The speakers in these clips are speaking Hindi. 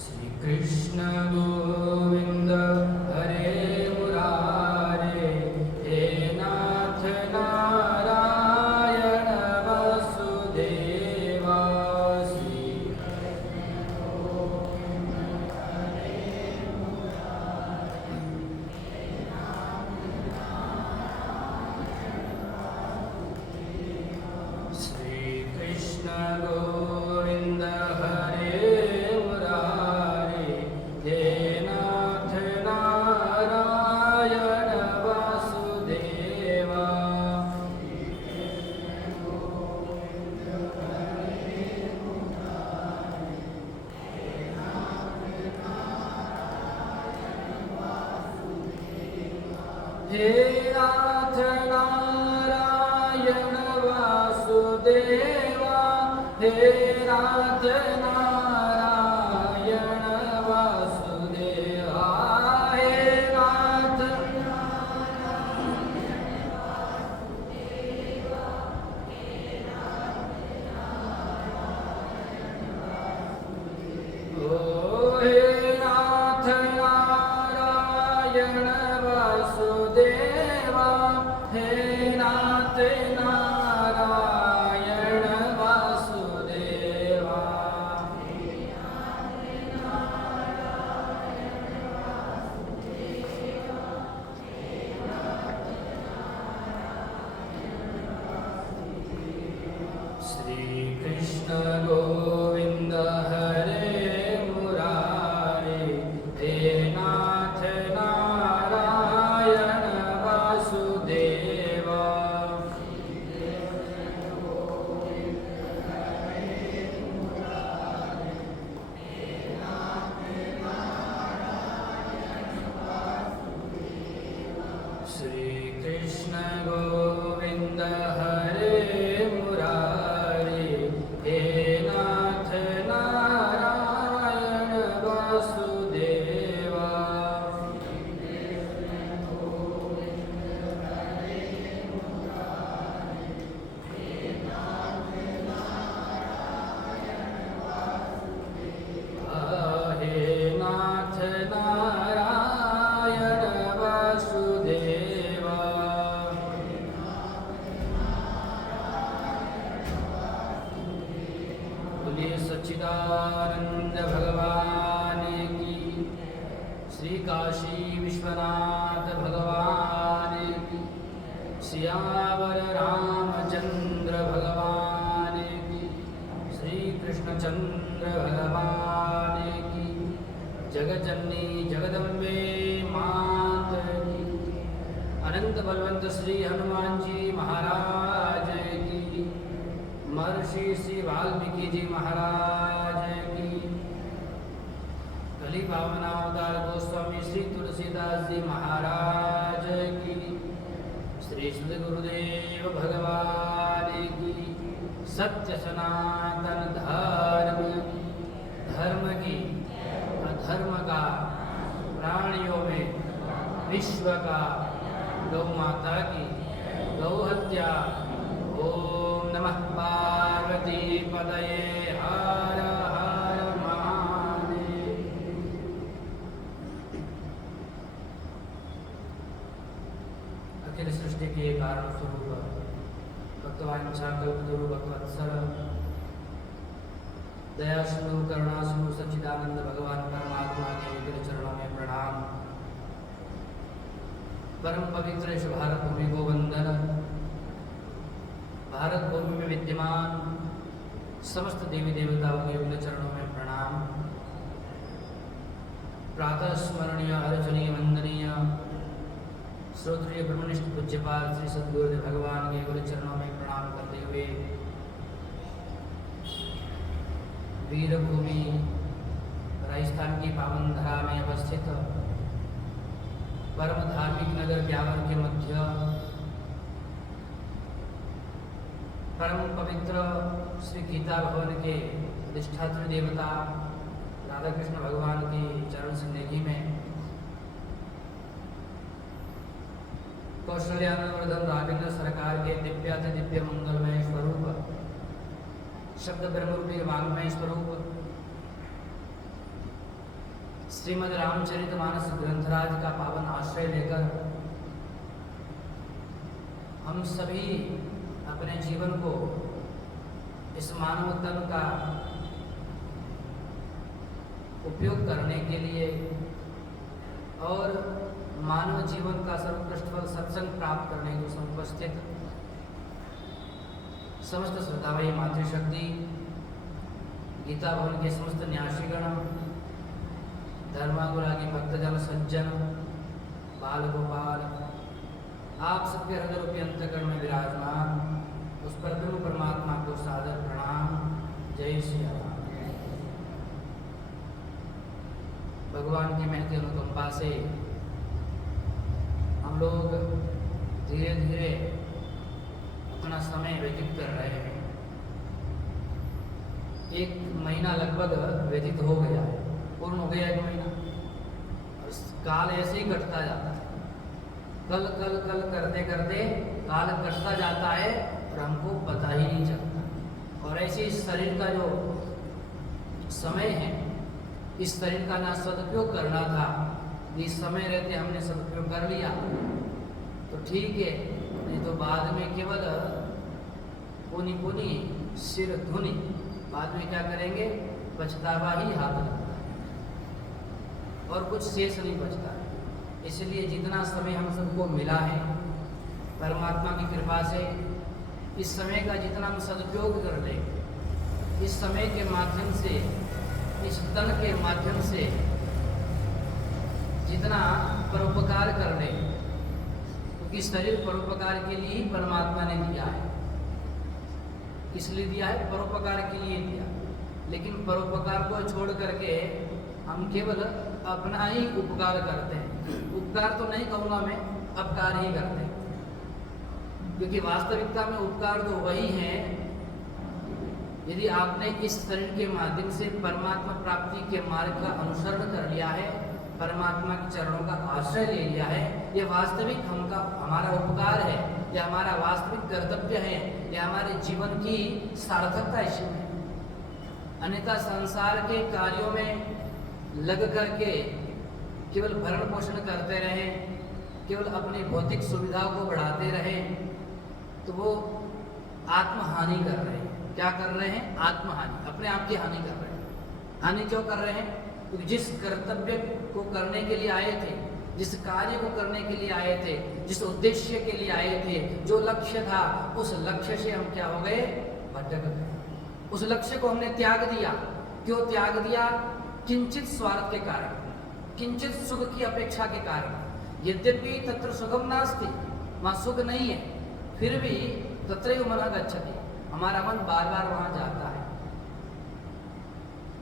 श्री कृष्ण गोविंद हरे मुरारे, हे नाथ नारायण वासुदेवा। श्री कृष्ण गोविंद हरे मुरारे, हे नाथ नारायण वासुदेवा। हे नाथ नारायण वासुदेवा, हे नाथ नारायण वासुदेवा, हे नाथ ओ हे नाथ नारायण वासुदेवा, हे नाथ नारायण वासुदेवा। श्री कृष्ण गोविंद हरे मुरारे, हे नाथ नारायण वासुदेवा। श्री कृष्ण गोविंद हरे मुरारे, हे नाथ नारायण वासुदेवा। हे नाथ नारायण वासुदेवा। बोलिए सच्चिदानंद भगवान की, श्री काशी विश्वनाथ भगवान की, सियावर रामचंद्र भगवान की, श्री कृष्णचंद्र भगवान की, जगजननी जगदम्बे मात की, अनंत बलवंत श्री हनुमान जी महाराज की, महर्षि श्री वाल्मीकि जी महाराज की, कली पावनावतार गोस्वामी श्री तुलसीदास जी महाराज की, श्री श्री गुरुदेव भगवान की, सत्य सनातन धर्म की अधर्म का प्राणियों में विश्व का, गौ माता की गौ हत्या। ओम नमः पार्वती पतये, हर हर महादेव। अखिल सृष्टि के कारण स्वरूप भक्तवांछा कल्पतरु भक्तवत्सल दया सिंधु करुणा सिंधु सच्चिदानंद भगवान परमात्मा के विग्रह चरणों में प्रणाम। परम पवित्र इस भारत भूमि को वंदन। भारत भूमि में विद्यमान समस्त देवी देवताओं के विग्रह चरणों में प्रणाम। प्रातः स्मरणीय अर्चनीय वंदनीय श्रोत्रिय ब्रह्मनिष्ठ पूज्यपाल श्री सद्गुरुदेव भगवान के विग्रह चरणों में प्रणाम करते हुए वीरभूमि राजस्थान की पावन धरा में अवस्थित परम धार्मिक नगर ब्यावर के मध्य परम पवित्र श्री गीता भवन के अधिष्ठात्री देवता राधा कृष्ण भगवान की चरण सन्निधि में कौशल्यानंदवर्धन राजेंद्र सरकार के दिव्याति दिव्य मंगलमय स्वरूप शब्द ब्रह्मरूपी वांग्मय स्वरूप श्रीमद् रामचरितमानस ग्रंथराज का पावन आश्रय लेकर हम सभी अपने जीवन को इस मानव तन का उपयोग करने के लिए और मानव जीवन का सर्वोत्कृष्ट फल सत्संग प्राप्त करने को समुपस्थित समस्त श्रद्धामयी मातृशक्ति, गीता भवन के समस्त न्यासीगण, धर्मानुरागी भक्तजन सज्जन, बाल गोपाल, आप सबके हृदय रूपी अंतःकरण में विराजमान उस परब्रह्म परमात्मा को सादर प्रणाम। जय श्री राम। भगवान की महती अनुकंपा से हम लोग धीरे धीरे अपना समय व्यतीत कर रहे हैं। एक महीना लगभग व्यतीत हो गया है, पूर्ण हो गया एक महीना, और काल ऐसे ही कटता जाता है। कल कल कल करते करते काल कटता जाता है और हमको पता ही नहीं चलता। और ऐसे इस शरीर का जो समय है, इस शरीर का ना सदुपयोग करना था, इस समय रहते हमने सदुपयोग कर लिया तो ठीक है, नहीं तो बाद में केवल पुनी पुनी सिर धुनी, बाद में क्या करेंगे, पछतावा ही हाथ लगता है और कुछ शेष नहीं बचता है। इसलिए जितना समय हम सबको मिला है परमात्मा की कृपा से, इस समय का जितना हम सदुपयोग कर लें, इस समय के माध्यम से, इस तन के माध्यम से जितना परोपकार कर लें, क्योंकि शरीर परोपकार के लिए ही परमात्मा ने दिया है। किस लिए दिया है? परोपकार के लिए दिया। लेकिन परोपकार को छोड़ करके हम केवल अपना ही उपकार करते हैं। उपकार तो नहीं कहूँगा मैं, अपकार ही करते हैं, क्योंकि वास्तविकता में उपकार तो वही है यदि आपने इस शरीर के माध्यम से परमात्मा प्राप्ति के मार्ग का अनुसरण कर लिया है, परमात्मा के चरणों का आश्रय ले लिया है, ये वास्तविक हमारा उपकार है, यह हमारा वास्तविक कर्तव्य है, यह हमारे जीवन की सार्थकता इसमें है। अन्यथा संसार के कार्यों में लग करके केवल भरण पोषण करते रहें, केवल अपनी भौतिक सुविधाओं को बढ़ाते रहें, तो वो आत्महानि कर रहे हैं। क्या कर रहे हैं? आत्महानि, अपने आप की हानि कर रहे हैं। हानि क्यों कर रहे हैं? क्योंकि जिस कर्तव्य को करने के लिए आए थे, जिस कार्य को करने के लिए आए थे, जिस उद्देश्य के लिए आए थे, जो लक्ष्य था, उस लक्ष्य से हम क्या हो गए? भटक गए। उस लक्ष्य को हमने त्याग दिया। क्यों त्याग दिया? किंचित स्वार्थ के कारण, किंचित सुख की अपेक्षा के कारण। यद्यपि तत्र सुखम नास्ति, वहाँ सुख नहीं है, फिर भी तत्रैव मनः गच्छति, हमारा मन बार बार वहाँ जाता है।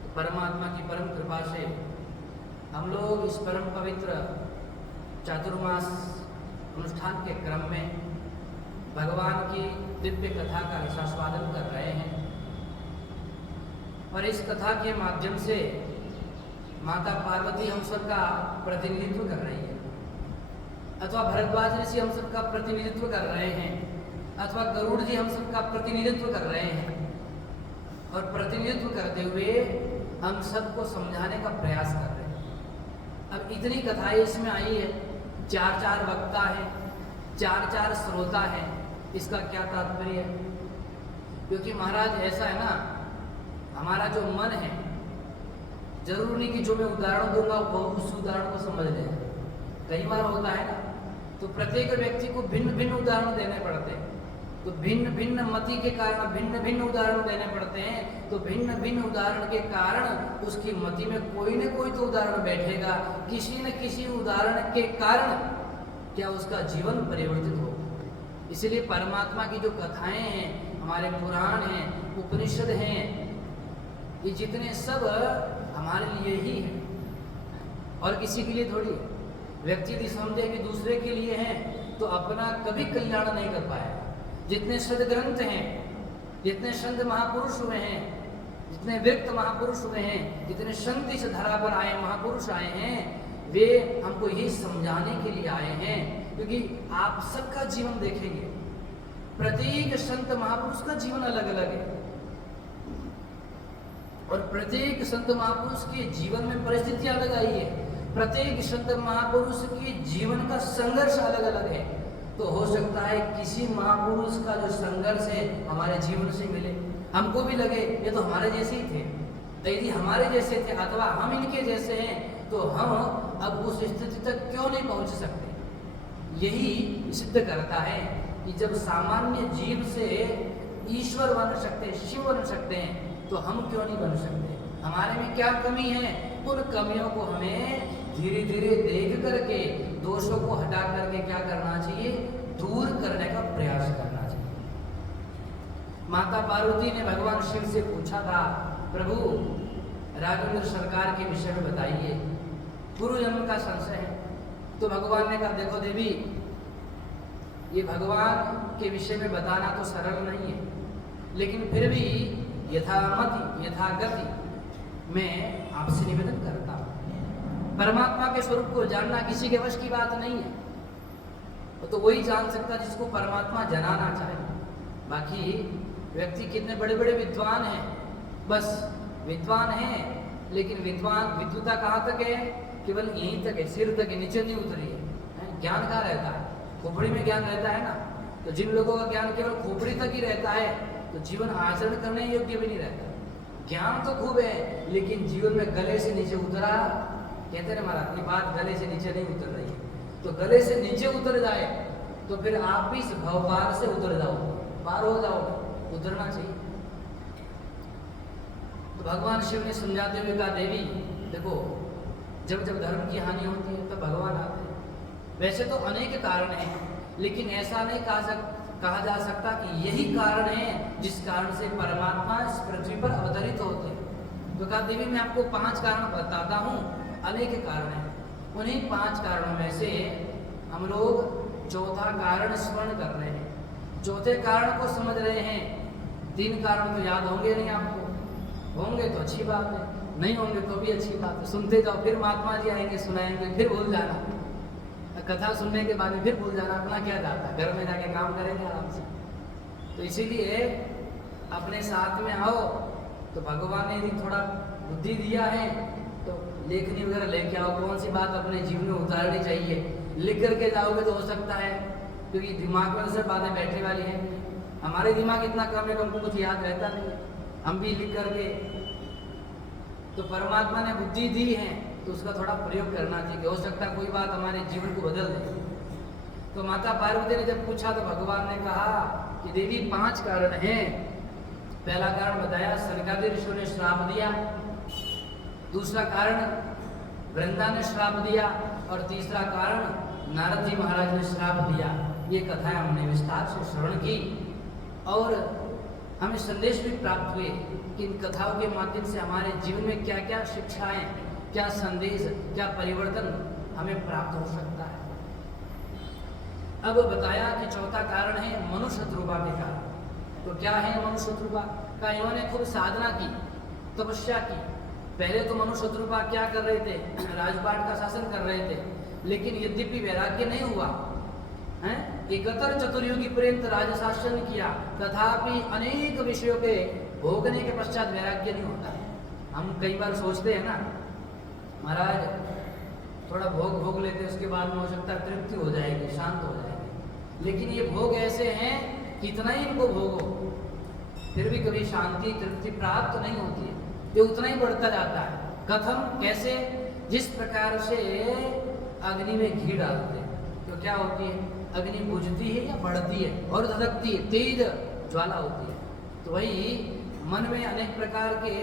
तो परमात्मा की परम कृपा से हम लोग इस परम पवित्र चातुर्मास अनुष्ठान के क्रम में भगवान की दिव्य कथा का रसास्वादन कर रहे हैं। और इस कथा के माध्यम से माता पार्वती हम सबका प्रतिनिधित्व कर रही है, अथवा भरद्वाज ऋषि हम सबका प्रतिनिधित्व कर रहे हैं, अथवा गरुड़ जी हम सबका प्रतिनिधित्व कर रहे हैं। और प्रतिनिधित्व करते हुए हम सबको समझाने का प्रयास कर रहे हैं। अब इतनी कथाएं इसमें आई है, चार चार वक्ता है, चार चार श्रोता है, इसका क्या तात्पर्य है? क्योंकि महाराज ऐसा है ना, हमारा जो मन है, जरूर नहीं कि जो मैं उदाहरण दूंगा वो उस उदाहरण को समझ लें। कई बार होता है ना, तो प्रत्येक व्यक्ति को भिन्न भिन्न उदाहरण देने पड़ते हैं, तो भिन्न भिन्न मति के कारण भिन्न भिन्न उदाहरण देने पड़ते हैं। तो भिन्न भिन्न उदाहरण के कारण उसकी मति में कोई न कोई तो उदाहरण बैठेगा, किसी न किसी उदाहरण के कारण क्या उसका जीवन परिवर्तित हो। इसलिए परमात्मा की जो कथाएं हैं, हमारे पुराण हैं, उपनिषद हैं, ये जितने सब हमारे लिए ही है और किसी के लिए थोड़ी है। व्यक्ति यदि समझे कि दूसरे के लिए है तो अपना कभी कल्याण नहीं कर पाएगा। जितने सदग्रंथ हैं, जितने संत महापुरुष हुए हैं, जितने व्यक्त महापुरुष हुए हैं, जितने संत इस धरा पर आए महापुरुष आए हैं, वे हमको यही समझाने के लिए आए हैं। क्योंकि आप सबका जीवन देखेंगे, प्रत्येक संत महापुरुष का जीवन अलग अलग है। और प्रत्येक संत महापुरुष के जीवन में परिस्थितियां अलग आई है, प्रत्येक संत महापुरुष के जीवन का संघर्ष अलग अलग है। तो हो सकता है किसी महापुरुष का जो संघर्ष है हमारे जीवन से मिले, हमको भी लगे ये तो हमारे जैसे ही थे, तो यदि हमारे जैसे थे अथवा हम इनके जैसे हैं तो हम अब उस स्थिति तक क्यों नहीं पहुंच सकते। यही सिद्ध करता है कि जब सामान्य जीव से ईश्वर बन सकते हैं, शिव बन सकते हैं, तो हम क्यों नहीं बन सकते। हमारे में क्या कमी है, उन कमियों को हमें धीरे धीरे देख करके दोषों को हटा करके क्या करना चाहिए, दूर करने का प्रयास करना चाहिए। माता पार्वती ने भगवान शिव से पूछा था, प्रभु राघवेंद्र सरकार के विषय में बताइए, पूर्व जन्म का संशय है। तो भगवान ने कहा, देखो देवी, ये भगवान के विषय में बताना तो सरल नहीं है, लेकिन फिर भी यथामति यथागति मैं आपसे निवेदन करता हूँ। परमात्मा के स्वरूप को जानना किसी के वश की बात नहीं है, तो वही जान सकता जिसको परमात्मा जनाना चाहे। बाकी व्यक्ति कितने बड़े बड़े विद्वान हैं, बस विद्वान हैं, लेकिन विद्वता कहाँ तक है, केवल यहीं तक है, सिर तक है, नीचे नहीं उतरी है। ज्ञान कहाँ रहता है, खोपड़ी में ज्ञान रहता है ना। तो जिन लोगों का ज्ञान केवल खोपड़ी तक ही रहता है तो जीवन आचरण करने योग्य भी नहीं रहता। ज्ञान तो खूब है, लेकिन जीवन में गले से नीचे उतरा, कहते हैं महाराज, अपनी बात गले से नीचे नहीं उतर रही है। तो गले से नीचे उतर जाए तो फिर आप भी इस भवपार से उतर जाओ, पार हो जाओ, उतरना चाहिए। तो भगवान शिव ने समझाते हुए कहा, देवी देखो, जब जब धर्म की हानि होती है तब भगवान आते हैं। वैसे तो अनेक कारण हैं, लेकिन ऐसा नहीं कहा जा सकता कि यही कारण है जिस कारण से परमात्मा इस पृथ्वी पर अवतरित होते हैं। तो कहा, देवी मैं आपको 5 कारण बताता हूँ, अनेक कारण हैं। उन्हीं 5 कारणों में से हम लोग चौथा कारण स्मरण कर रहे हैं, चौथे कारण को समझ रहे हैं। 3 कारण तो याद होंगे नहीं आपको, होंगे तो अच्छी बात है, नहीं होंगे तो भी अच्छी बात है। सुनते जाओ, फिर महात्मा जी आएंगे सुनाएंगे, फिर भूल जाना, कथा सुनने के बाद में फिर भूल जाना, अपना क्या जाता, घर में जाके काम करेंगे आराम से। तो इसीलिए अपने साथ में आओ, तो भगवान ने यदि थोड़ा बुद्धि दिया है तो लेखनी वगैरह लेके आओ, कौन सी बात अपने जीवन में उतारनी चाहिए। लिख करके जाओगे तो हो सकता है, क्योंकि दिमाग में सब बातें बैठने वाली हैं। हमारे दिमाग इतना कम है कि हमको कुछ याद रहता नहीं, हम भी लिख करके, तो परमात्मा ने बुद्धि दी है तो उसका थोड़ा प्रयोग करना चाहिए, हो सकता है कोई बात हमारे जीवन को बदल दे। तो माता पार्वती ने जब पूछा तो भगवान ने कहा कि देवी 5 कारण हैं। पहला कारण बताया, सनकादि ऋषियों ने श्राप दिया। दूसरा कारण वृंदा ने श्राप दिया, और तीसरा कारण नारद जी महाराज ने श्राप दिया। ये कथाएं हमने विस्तार से श्रवण की और हमें संदेश भी प्राप्त हुए कि इन कथाओं के माध्यम से हमारे जीवन में क्या क्या शिक्षाएं, क्या संदेश, क्या परिवर्तन हमें प्राप्त हो सकता है। अब बताया कि चौथा कारण है मनुष्य शत्रुपा के कारण। तो क्या है मनुष्य शत्रुपा का, इन्होंने खूब साधना की, तपस्या की। पहले तो मनुष्य शत्रुपा क्या कर रहे थे, राजपाट का शासन कर रहे थे, लेकिन यद्यपि वैराग्य नहीं हुआ है, 71 चतुर्युगी पर्यंत राज शासन किया, तथापि अनेक विषयों के भोगने के पश्चात वैराग्य नहीं होता। हम कई बार सोचते हैं ना, महाराज थोड़ा भोग लेते, उसके बाद में हो सकता है तृप्ति हो जाएगी, शांत हो जाएगी, लेकिन ये भोग ऐसे हैं कितना ही इनको भोगो फिर भी कभी शांति तृप्ति प्राप्त नहीं होती है, ये उतना ही बढ़ता जाता है। कथम, कैसे, जिस प्रकार से अग्नि में घी डालते हैं तो क्या होती है, अग्नि बुझती है या बढ़ती है और धधकती है, तेज ज्वाला होती है। तो वही मन में अनेक प्रकार के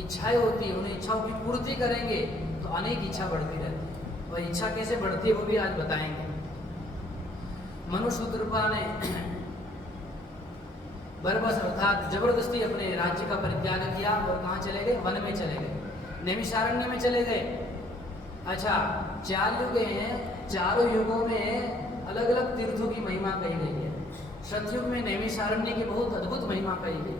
इच्छाएं होती है, उन्हें इच्छाओं की पूर्ति करेंगे तो अनेक इच्छा बढ़ती रहती है। और इच्छा कैसे बढ़ती है वो भी आज बताएंगे। मनुष्य शत्रुपा ने बरबस अर्थात जबरदस्ती अपने राज्य का परित्याग किया और कहाँ चले गए, वन में चले गए, नैमिषारण्य में चले गए। अच्छा, 4 युग हैं, चारों युगों में अलग अलग तीर्थों की महिमा कही गई है। सतयुग में नैमिषारण्य की बहुत अद्भुत महिमा कही गई,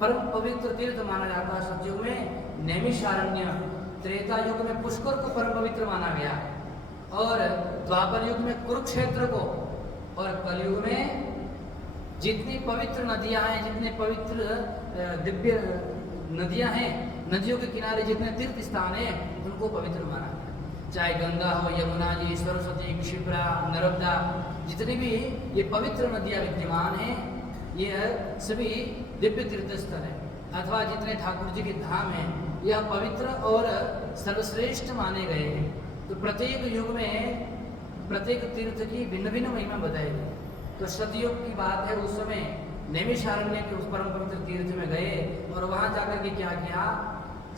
परम पवित्र तीर्थ माना जाता है सतयुग में नैमिषारण्य। त्रेता युग में पुष्कर को परम पवित्र माना गया, और द्वापर युग में कुरुक्षेत्र को, और कलयुग में जितनी पवित्र नदियां हैं, जितने पवित्र दिव्य नदियां हैं, नदियों के किनारे जितने तीर्थ स्थान हैं उनको पवित्र माना गया। चाहे गंगा हो, यमुना जी, सरस्वती, क्षिप्रा, नर्मदा, जितनी भी ये पवित्र नदियां विद्यमान हैं, ये सभी दिव्य तीर्थ स्थल है अथवा जितने ठाकुर जी के धाम हैं यह पवित्र और सर्वश्रेष्ठ माने गए हैं। तो प्रत्येक युग में प्रत्येक तीर्थ की भिन्न भिन्न महिमा बताई गई। तो सतयुग की बात है, उस समय नैमिषारण्य के उस परम पवित्र तीर्थ में गए और वहाँ जाकर के क्या किया,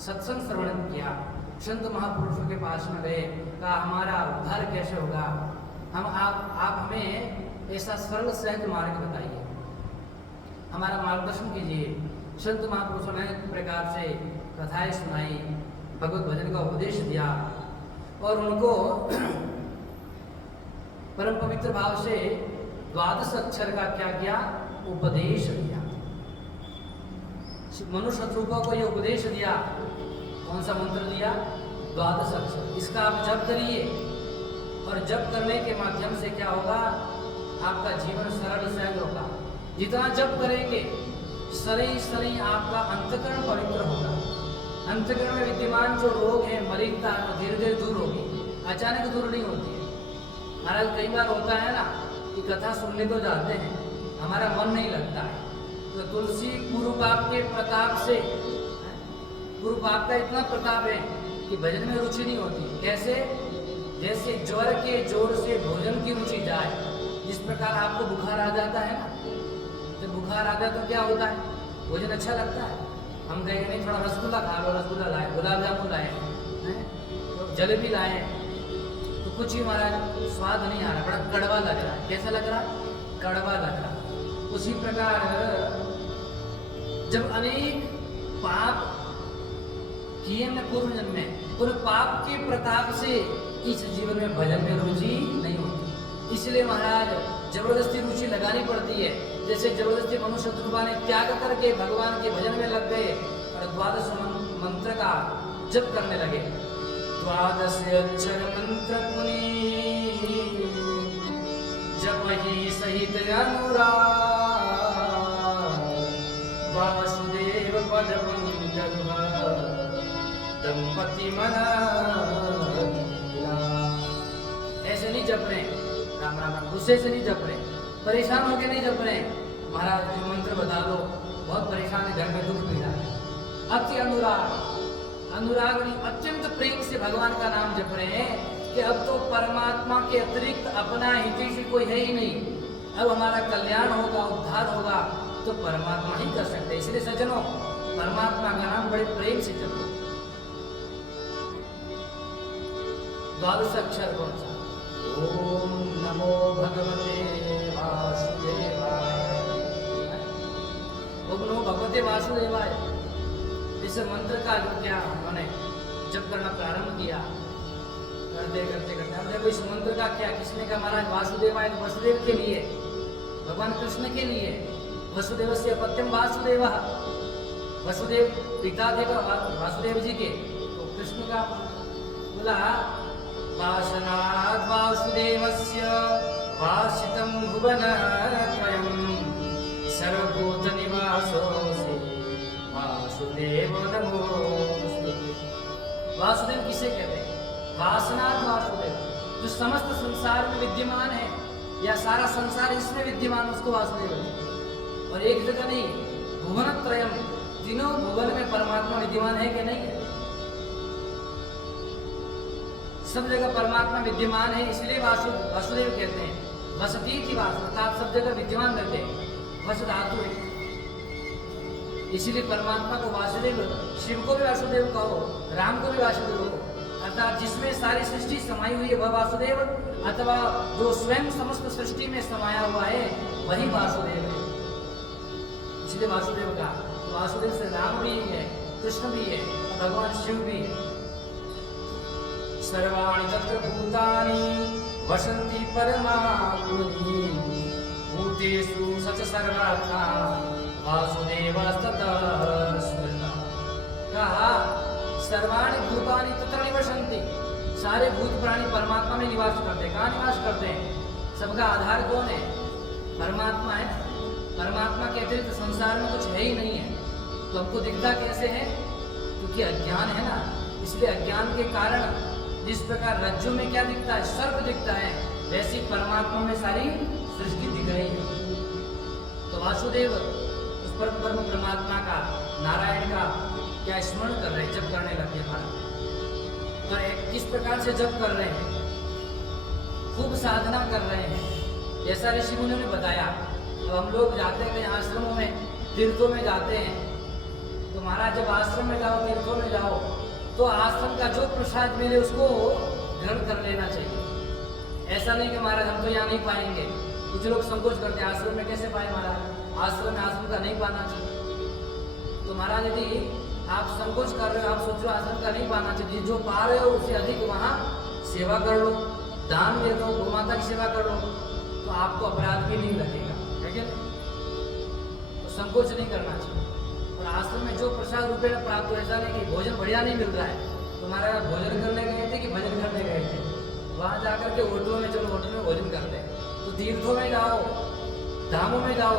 सत्संग श्रवण किया, संत महापुरुषों के पास में गए, कहा हमारा उद्धार कैसे होगा, आप हमें ऐसा सरल सहज मार्ग बताइए, हमारा मार्गदर्शन कीजिए। संत महापुरुषों ने एक प्रकार से कथाएं सुनाई, भगवत भजन का उपदेश दिया और उनको परम पवित्र भाव से 12 अक्षर का क्या किया, उपदेश दिया। मनुष्य शत्रुओं को यह उपदेश दिया, कौन सा मंत्र दिया, 12 अक्षर, इसका आप जप करिए और जप करने के माध्यम से क्या होगा, आपका जीवन सरल सहज होगा। जितना जप करेंगे शरीर शरीर आपका अंतकरण पवित्र होगा। अंतकरण में विद्यमान जो रोग है, मलिनता है, वो धीरे धीरे दूर होगी, अचानक दूर नहीं होती है। महाराज कई बार होता है ना कि कथा सुनने तो जाते हैं, हमारा मन नहीं लगता है। तो तुलसी गुरु बाप के प्रताप से, गुरु बाप का इतना प्रताप है कि भजन में रुचि नहीं होती। कैसे, जैसे ज्वर के जोर से भोजन की रुचि जाए, जिस प्रकार आपको बुखार आ जाता है ना, जब बुखार आता है तो क्या होता है, भोजन अच्छा लगता है, हम कहेंगे नहीं थोड़ा रसगुल्ला खा लो, रसगुल्ला लाए, गुलाब जामुन लाए, तो जलेबी लाए, तो कुछ ही महाराज स्वाद नहीं आ रहा, बड़ा कड़वा लग रहा है। कैसा लग रहा, कड़वा लग रहा। उसी प्रकार जब अनेक पाप किए हमने पूर्व जन्म में, उन पाप के प्रताप से इस जीवन में भजन में रुचि नहीं होती। इसलिए महाराज जबरदस्ती रुचि लगानी पड़ती है। जैसे जबरदस्ती मनुष्य शत्रुघ्न ने त्याग करके भगवान के भजन में लग गए और 12 मंत्र का जप करने लगे। 12 अक्षर मंत्र पुनि जप ही सहित अनुराग, वासुदेव पद पंकज दंपति मना। ऐसे नहीं जप रहे, राम राम राम, गुस्से से नहीं जप रहे, परेशान होकर नहीं जप रहे। महाराज जो मंत्र बता दो, बहुत परेशान है, घर में दुख पीड़ा है। अति अनुराग, अनुराग नहीं, अत्यंत प्रेम से भगवान का नाम जप रहे हैं कि अब तो परमात्मा के अतिरिक्त अपना हितैषी कोई है ही नहीं। अब हमारा कल्याण होगा, उद्धार होगा तो परमात्मा ही कर सकते। इसलिए सज्जनों, परमात्मा का नाम बड़े प्रेम से जपो। 12 अक्षर कौन सा, ओम नमो भगवते वासुदेवाय, ओम नमो भगवते वासुदेवाय। इस मंत्र का जो क्या उन्होंने जप करना प्रारंभ किया, करते करते करते अब देखो इस मंत्र का क्या, किसने कहा महाराज वासुदेवाय, वसुदेव के लिए, भगवान कृष्ण के लिए। वसुदेव से अपत्यम वासुदेव, वसुदेव पिता थे वासुदेव जी के, तो कृष्ण का बोला वासनात् वासुदेवस्य वासितं भुवनत्रयं सर्वभूतनिवासोऽसि वासुदेव नमोस्तुते। वासुदेव किसे कहते हैं, वासनात् वासुदेव, जो समस्त संसार में विद्यमान है या सारा संसार इसमें विद्यमान, उसको वासुदेव है। और एक जगह नहीं, भुवनत्रयम, तीनों भुवन में परमात्मा विद्यमान है कि नहीं है, सब जगह परमात्मा विद्यमान है, इसलिए वासुदेव कहते हैं। वसती की वास, अर्थात सब जगह विद्यमान रहते हैं, वस धातु है, इसीलिए परमात्मा को वासुदेव, शिव को भी वासुदेव कहो, राम को भी वासुदेव कहो, अर्थात जिसमें सारी सृष्टि समाई हुई है वह वासुदेव, अथवा जो स्वयं समस्त सृष्टि में समाया हुआ है वही वासुदेव है, इसलिए वासुदेव का। वासुदेव से राम भी है, कृष्ण भी है, भगवान शिव भी है। सर्वाणि तत्र भूतानि वसन्ति परमात्मनि, भूतेषु सच सर्वथा वासुदेवस्ततः स्मृतः। कहा सर्वाणि भूतानि तत्र निवसन्ति, सारे भूत प्राणी परमात्मा में निवास करते हैं। कहाँ निवास करते हैं, सबका आधार कौन है, परमात्मा है। परमात्मा के अतिरिक्त संसार में कुछ है ही नहीं है। तो हमको दिखता कैसे है? क्योंकि अज्ञान है ना, इसलिए अज्ञान के कारण जिस प्रकार रज्जु में क्या दिखता है, सर्प दिखता है, वैसी परमात्मा में सारी सृष्टि दिख रही है। तो वासुदेव उस परम परमात्मा का, नारायण का क्या स्मरण कर रहे हैं, जप करने लगे महाराज। और किस प्रकार से जप कर रहे हैं, खूब साधना कर रहे हैं, जैसा ऋषि मुनियों ने बताया। तो हम लोग जाते हैं कहीं आश्रमों में, तीर्थों में जाते हैं, तो महाराज जब आश्रम में जाओ, तीर्थों में जाओ, तो आश्रम का जो प्रसाद मिले उसको ग्रहण कर लेना चाहिए। ऐसा नहीं कि महाराज हम तो यहाँ नहीं पाएंगे। कुछ लोग संकोच करते हैं, आश्रम में कैसे पाए महाराज, आश्रम में आश्रम का नहीं पाना चाहिए। तो महाराज यदि आप संकोच कर रहे हो, आप सोचो आश्रम का नहीं पाना चाहिए, जो पा रहे हो उससे अधिक वहाँ सेवा कर लो, दान दे दो, गौ माता की सेवा कर लो, तो आपको अपराध भी नहीं लगेगा, है क्या? तो संकोच नहीं करना चाहिए। और आश्रम में जो प्रसाद रुपये में प्राप्त हो, ऐसा नहीं कि भोजन बढ़िया नहीं मिल रहा है, तुम्हारा भोजन करने गए थे कि भजन करने गए थे, वहाँ जाकर के होटलों में, चलो होटल में भोजन करते हैं। तो तीर्थों में जाओ, धामों में जाओ,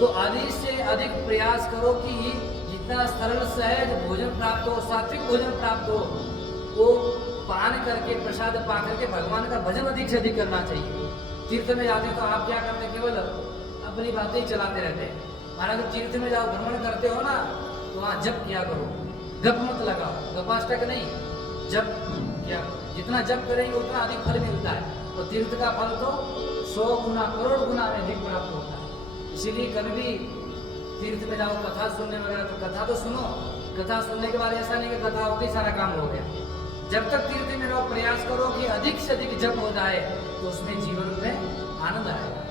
तो अधिक से अधिक प्रयास करो कि जितना सरल सहज भोजन प्राप्त हो, सात्विक भोजन प्राप्त हो, वो पान करके, प्रसाद पा करके भगवान का भजन अधिक से अधिक करना चाहिए। तीर्थ में जाते तो आप क्या करते, केवल अपनी बातें ही चलाते रहते हैं। महाराज तीर्थ में जाओ, भ्रमण करते हो ना, तो वहाँ जप किया करो, गप मत लगाओ, गपाष्टक नहीं, जप किया करो। जितना जप करेंगे उतना अधिक फल मिलता है, और तीर्थ का फल तो 100 गुना, करोड़ गुना में अधिक प्राप्त होता है। इसीलिए कभी भी तीर्थ में जाओ, कथा सुनने वगैरह, तो कथा तो सुनो, कथा सुनने के बाद ऐसा नहीं कि कथा होती सारा काम हो गया। जब तक तीर्थ में रहो, प्रयास करो कि अधिक से अधिक जप हो जाए, तो उसमें जीवन में आनंद आएगा।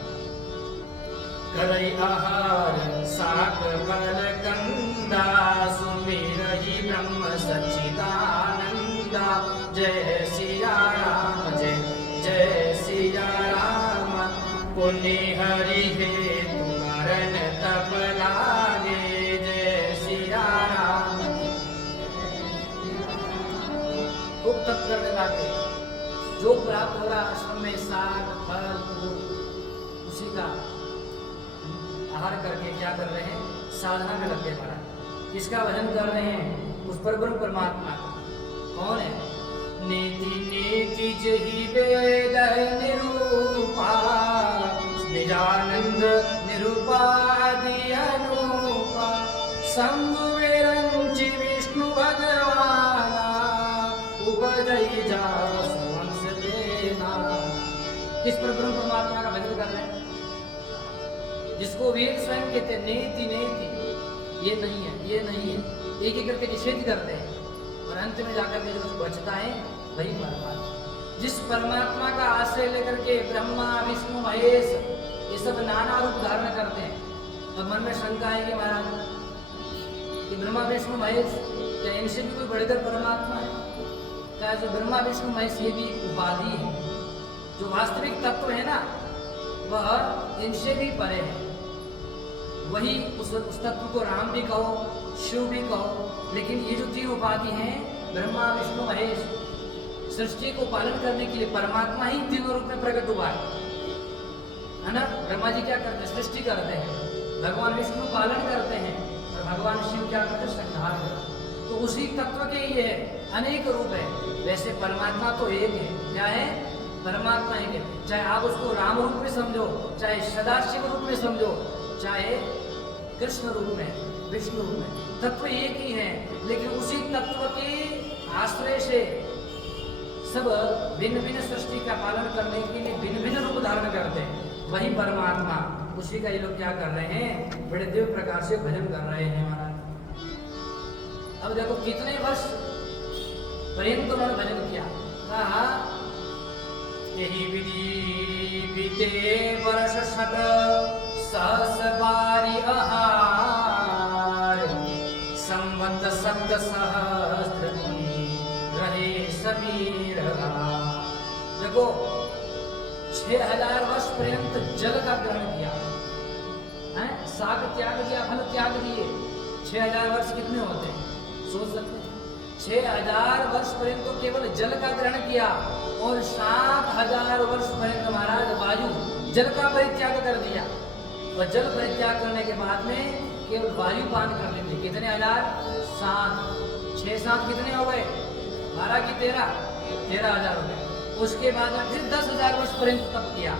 करई आहार साक बल कंदा, सुमिरहि ब्रह्म सच्चिदानंदा। जय सिया राम, जय जय सिया राम। पुनि हरि हेतु मरण तप लागे, जय सिया राम। खूब तप करने लगे, जो प्राप्त हो रहा आश्रम में साग फल फूल, उसी का आहार करके क्या कर रहे हैं, साधना में लगे पड़ा। किसका भजन कर रहे हैं, उस पर ब्रह्म परमात्मा का। कौन है? नीति नीति जहि वेद निरूपा, निजानंद निरूपादि अनुपा। शंभु विरंचि विष्णु भगवाना, उपजई जाव सुवंश देना। किस पर ब्रह्म परमात्मा का भजन कर रहे हैं, जिसको वेद स्वयं कहते हैं नेति नेति, ये नहीं है, ये नहीं है, एक एक करके निषेध करते हैं, और अंत में जाकर के जो बचता है वही परमात्मा। जिस परमात्मा का आश्रय लेकर के ब्रह्मा विष्णु महेश ये सब नाना रूप धारण करते हैं। अब मन में शंका है कि महाराज कि ब्रह्मा विष्णु महेश क्या इनसे भी कोई बढ़कर परमात्मा है? क्या जो ब्रह्मा विष्णु महेश ये भी उपाधि है, जो वास्तविक तत्व है ना वह इनसे भी परे है। वही उस तत्व को राम भी कहो, शिव भी कहो, लेकिन ये जो तीन उपाधि हैं, ब्रह्मा विष्णु महेश, सृष्टि को पालन करने के लिए परमात्मा ही तीनों रूप में प्रकट हुआ है ना। ब्रह्मा जी क्या करते हैं, सृष्टि करते हैं, भगवान विष्णु पालन करते हैं, और भगवान शिव क्या करते हैं, संहार करते हैं। तो उसी तत्व के ये अनेक रूप है। वैसे परमात्मा तो एक है, क्या है, परमात्मा एक है। चाहे आप उसको राम रूप में समझो, चाहे सदाशिव रूप में समझो, चाहे कृष्ण रूप में, विष्णु रूप में, तत्व एक ही है। लेकिन उसी तत्व के आश्रय से सब भिन्न भिन्न सृष्टि का पालन करने के लिए भिन्न भिन्न रूप धारण करते हैं। वही परमात्मा, उसी का ये लोग क्या कर रहे हैं, बड़े दिव्य प्रकार से भजन कर रहे हैं महाराज। अब देखो कितने वर्ष पर्यंत उन्होंने भजन किया। कहा यही विधि बीते वर्ष 60 सहस बारी आहार। संवत 7 सहस्त्र रहे समीर। देखो 6000 वर्ष पर्यंत जल का ग्रहण किया है, साग त्याग दिया, फल त्याग दिए। 6000 वर्ष कितने होते हैं, सोच सकते हैं। 6000 वर्ष पर्यंत तो केवल जल का ग्रहण किया, और 7000 वर्ष पर्यंत महाराज वायु जल का परित्याग कर दिया। और जल परित्याग करने के बाद में केवल वायु पान करने थे। कितने हजार? 7। 6 7 कितने हो गए? 12 की 13,000 हो गए। उसके बाद में फिर 10,000 वर्ष पर्यंत तप किया,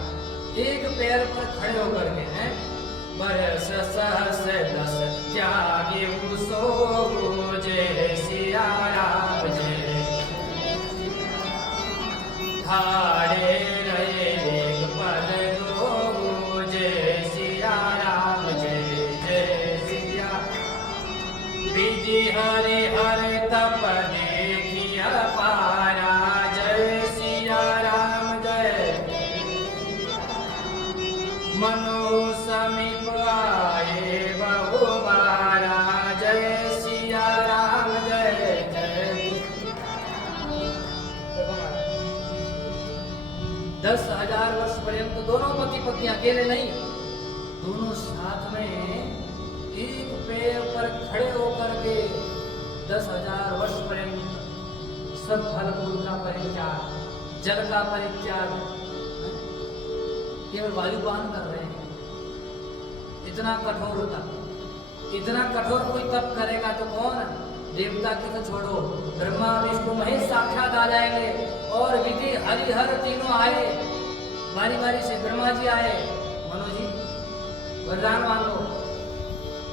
एक पैर पर खड़े होकर के हैं। बरस सहस 10 त्यागे सो जय सिया राम जय, ठाड़े रहे एक पद दो जय सिया राम जय जय सिया। विधि हरि हरि तप देखिया पारा जय सिया राम जय। मनो समीप आए बहु बारा जय सिया राम जय जय। 10,000 वर्ष पर्यंत दोनों पति पत्नी अकेले नहीं, दोनों साथ में एक पैर पर खड़े होकर के 10,000 वर्ष पर्यंत सब फल फूल का परित्याग, जल का परित्याग, केवल वायुपान कर रहे हैं। इतना कठोर तप, इतना कठोर कोई तप करेगा तो कौन? देवता की तो छोड़ो, ब्रह्मा विष्णु महेश साक्षात आ जाएंगे। और विधि हरिहर तीनों आए, बारी बारी से ब्रह्मा जी आए, मनो जी वरदान मांगो,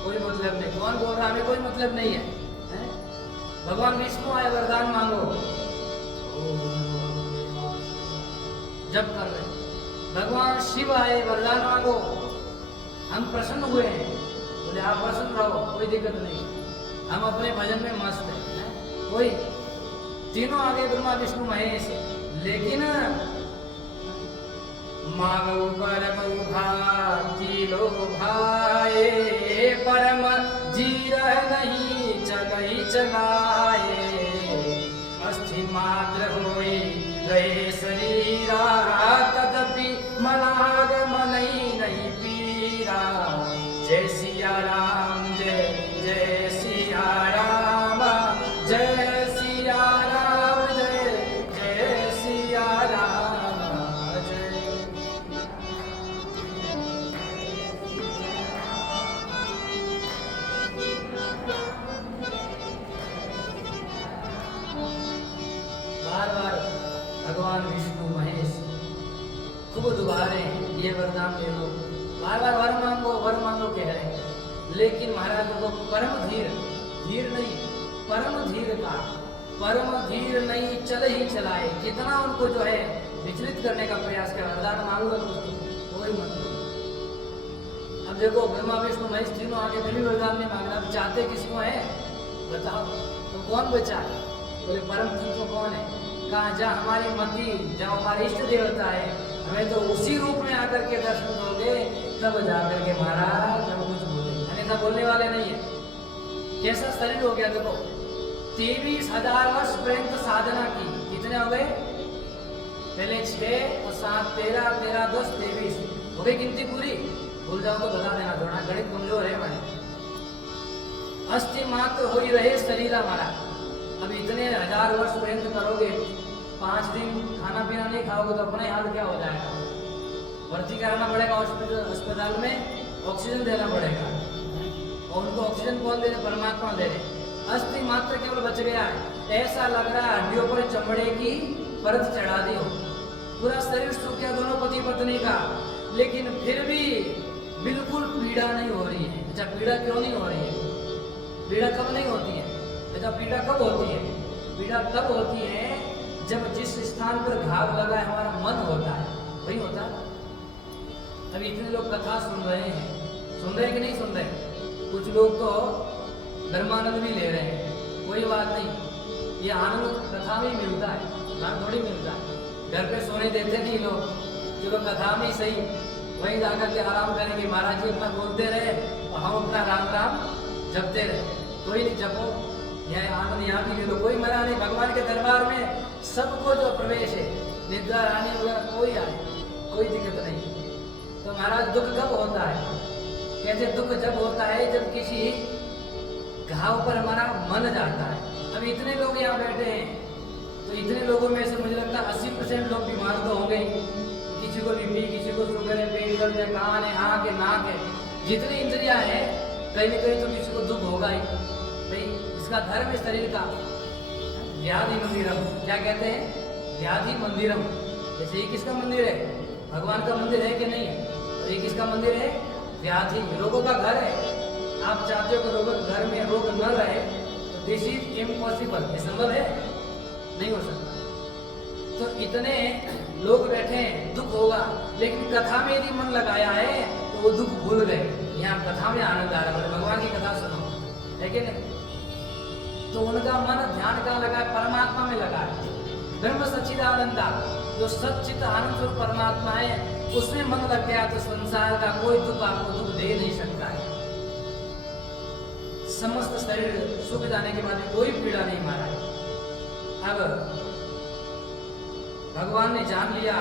कोई मतलब नहीं। कौन बोल रहा? हमें कोई मतलब नहीं है, है? भगवान विष्णु आए, वरदान मांगो, जब कर रहे। भगवान शिव आए, वरदान मांगो, हम प्रसन्न हुए हैं। बोले आप प्रसन्न रहो, कोई दिक्कत नहीं, हम अपने भजन में मस्त हैं, कोई। तीनों आगे ब्रह्मा विष्णु महेश, लेकिन मांगो परम भाती लो भाए, परम जीर नहीं चलई चलाए, अस्थि मात्र होई रहे शरीरा, तदपि मनाग मनई नहीं पीरा। जय सिया राम जय जय सिया राम जय सिया राम जय जय सिया राम जय। बार बार भगवान विष्णु महेश खूब दुबारे ये वरदान ले लो, बार बार वर मांगो कह रहे हैं। लेकिन महाराज को परम धीर, धीर नहीं परम धीर का, परम धीर नहीं चल ही चलाए। कितना उनको जो है विचलित करने का प्रयास कर, वरदान मांगूंगा कोई मतलब। अब देखो ब्रह्मा विष्णु महेश तीनों आगे फिर भी वरदान नहीं मांगना। अब चाहते किसको है बताओ? तो कौन बचा? बोले परम तत्व कौन है? कहा जहाँ हमारी मति, जहाँ हमारे इष्ट देवता है, हमें तो उसी रूप में आकर के दर्शन दोगे, तब जाकर के महाराज हम कुछ बोलेंगे, अन्यथा बोलने वाले नहीं है। कैसा शरीर हो गया देखो, 23,000 वर्ष पर्यंत साधना की, कितने हो गए? पहले 6 और 7 13 13 10 23 हो गई गिनती पूरी। भूल जाओ तो बता देना, थोड़ा गणित कमजोर है हमारे। अस्थि मात्र हो ही रहे शरीर हमारा। अब इतने 1000 वर्ष पर्यंत करोगे, 5 दिन खाना पीना नहीं खाओगे तो अपने हाल क्या हो जाएगा? भर्ती कराना पड़ेगा अस्पताल में, ऑक्सीजन देना पड़ेगा, और उनको ऑक्सीजन कौन दे रहे? परमात्मा दे रहे। अस्थि मात्र केवल बच गया है, ऐसा लग रहा है हड्डियों पर चमड़े की परत चढ़ा दी हो। पूरा शरीर सूख गया दोनों पति पत्नी का, लेकिन फिर भी बिल्कुल पीड़ा नहीं हो रही है। अच्छा पीड़ा क्यों नहीं हो रही है? पीड़ा कब नहीं होती है? अच्छा पीड़ा कब होती है? पीड़ा तब होती है जब जिस स्थान पर घाव लगा है हमारा मन होता है, वही होता है। अभी इतने लोग कथा सुन रहे हैं, सुन रहे हैं कि नहीं सुन रहे? कुछ लोग तो धर्मानंद भी ले रहे हैं, कोई बात नहीं, ये आनंद कथा में ही मिलता है, घर थोड़ी मिलता है। घर पे सोने देते नहीं लोग, चलो कथा में ही सही, वहीं जाकर के आराम करेंगे। महाराज जी अपना बोलते रहे और हम अपना राम राम जपते रहे। कोई नहीं जपो, यह आनंद यहाँ भी ले लो, कोई मना नहीं। भगवान के दरबार में सबको जो प्रवेश है, निद्रा रानी वगैरह कोई आए, कोई दिक्कत नहीं। तो महाराज दुख कब होता है? कहते दुख जब होता है जब किसी घाव पर हमारा मन जाता है। अभी इतने लोग यहाँ बैठे हैं, तो इतने लोगों में से मुझे लगता है 80% लोग बीमार तो होंगे। किसी को बीपी, किसी को शुगर है, पेट दर्द है, कान है, आँख है, नाक है, जितनी इंद्रियाँ हैं कहीं न कहीं तो किसी को दुख होगा ही भाई। इसका धर्म है शरीर का। व्याधि मंदिरम, क्या कहते हैं? व्याधि मंदिरम। जैसे ये किसका मंदिर है? भगवान का मंदिर है कि नहीं है? और ये किसका मंदिर है? व्याधि, रोगों का घर है। आप चाहते हो कि रोगों के घर में रोग न रहे, तो दिस इज इम्पॉसिबल। ये संभव है? नहीं हो सकता। तो इतने लोग बैठे हैं, दुख होगा, लेकिन कथा में यदि मन लगाया है तो वो दुख भूल गए। यहाँ कथा में आनंद आ रहा है, भगवान की कथा सुनो, है कि नहीं? तो उनका मन ध्यान कहाँ लगा है? परमात्मा में लगा है। ब्रह्म सच्चिदानंदा, जो सच्चित आनंद स्वरूप परमात्मा है, उसमें मन लग गया तो संसार का कोई दुख आपको दुख दे नहीं सकता है। समस्त शरीर सूख जाने के बाद कोई पीड़ा नहीं मारा है। अब भगवान ने जान लिया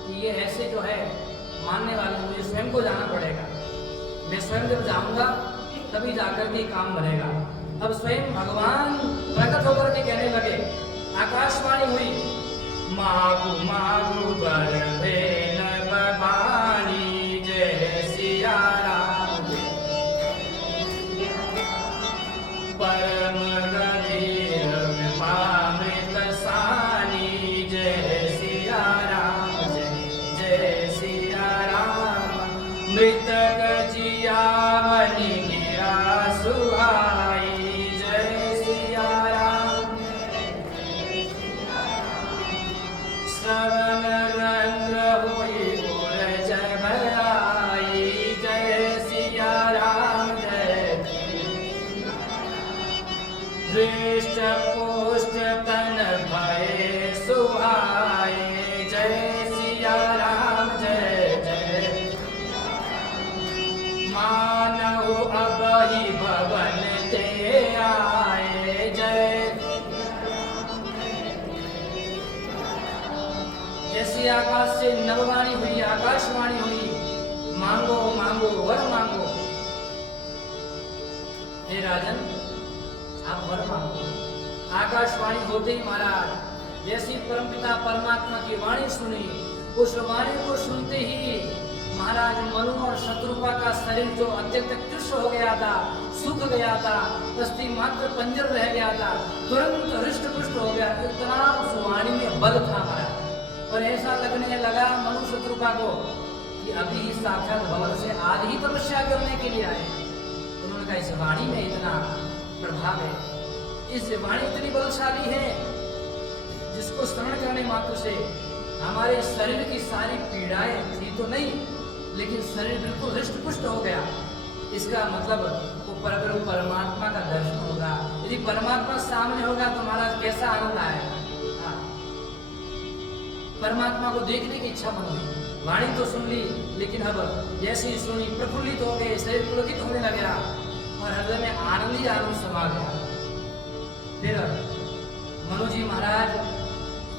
कि ये ऐसे जो है मानने वाले, मुझे स्वयं को जाना पड़ेगा। मैं स्वयं जब जाऊंगा तभी जाकर के काम बनेगा। अब स्वयं भगवान प्रकट होकर के कहने लगे, आकाशवाणी हुई, मागु मागु बर भवानी जय सिया राम, परम गंभीर कृपामृत सानी जय सिया राम, जय सिया राम। मृतक जियावनि गिरा सुहाई जय सिया राम। श्रवण रंग हुई पुरज भराई जय सिया राम, जय। दृष्ट पुष्ट तन भय सुहाए जय सिया राम, जय जय। मानव अब ही भवन ते आए जय। जैसी आकाश से नववाणी हुई, आकाशवाणी हुई, मांगो मांगो वर मांगो। हे राजन, आप वर मांगो। आकाशवाणी होते ही महाराज जैसी परमपिता परमात्मा की वाणी सुनी, उस वाणी को सुनते ही महाराज मनु और शत्रुपा का शरीर जो अत्यंत कृष्ण हो गया था, सूख गया था, अस्थि मात्र पंजर रह गया था, तुरंत हृष्ट पुष्ट हो गया। इतना उस वाणी में बल था महाराज। और ऐसा लगने लगा मनु शत्रुपा को कि अभी ही साक्षात भवन से आज ही तपस्या करने के लिए आए। उन्होंने कहा इस वाणी में इतना प्रभाव है, इस वाणी इतनी बलशाली है, जिसको श्रवण करने मात्र से हमारे शरीर की सारी पीड़ाएं थी तो नहीं, लेकिन शरीर बिल्कुल हृष्ट पुष्ट हो गया। इसका मतलब वो परब्रह्म परमात्मा का दर्शन होगा। यदि परमात्मा सामने होगा तो महाराज कैसा आनंद आएगा। हाँ। परमात्मा को देखने की इच्छा बन गई। वाणी तो सुन ली, लेकिन अब जैसे ही सुनी प्रफुल्लित हो गए, शरीर पुलकित होने लगा और हृदय में आनंद ही आनंद समा गया। फिर मनु जी महाराज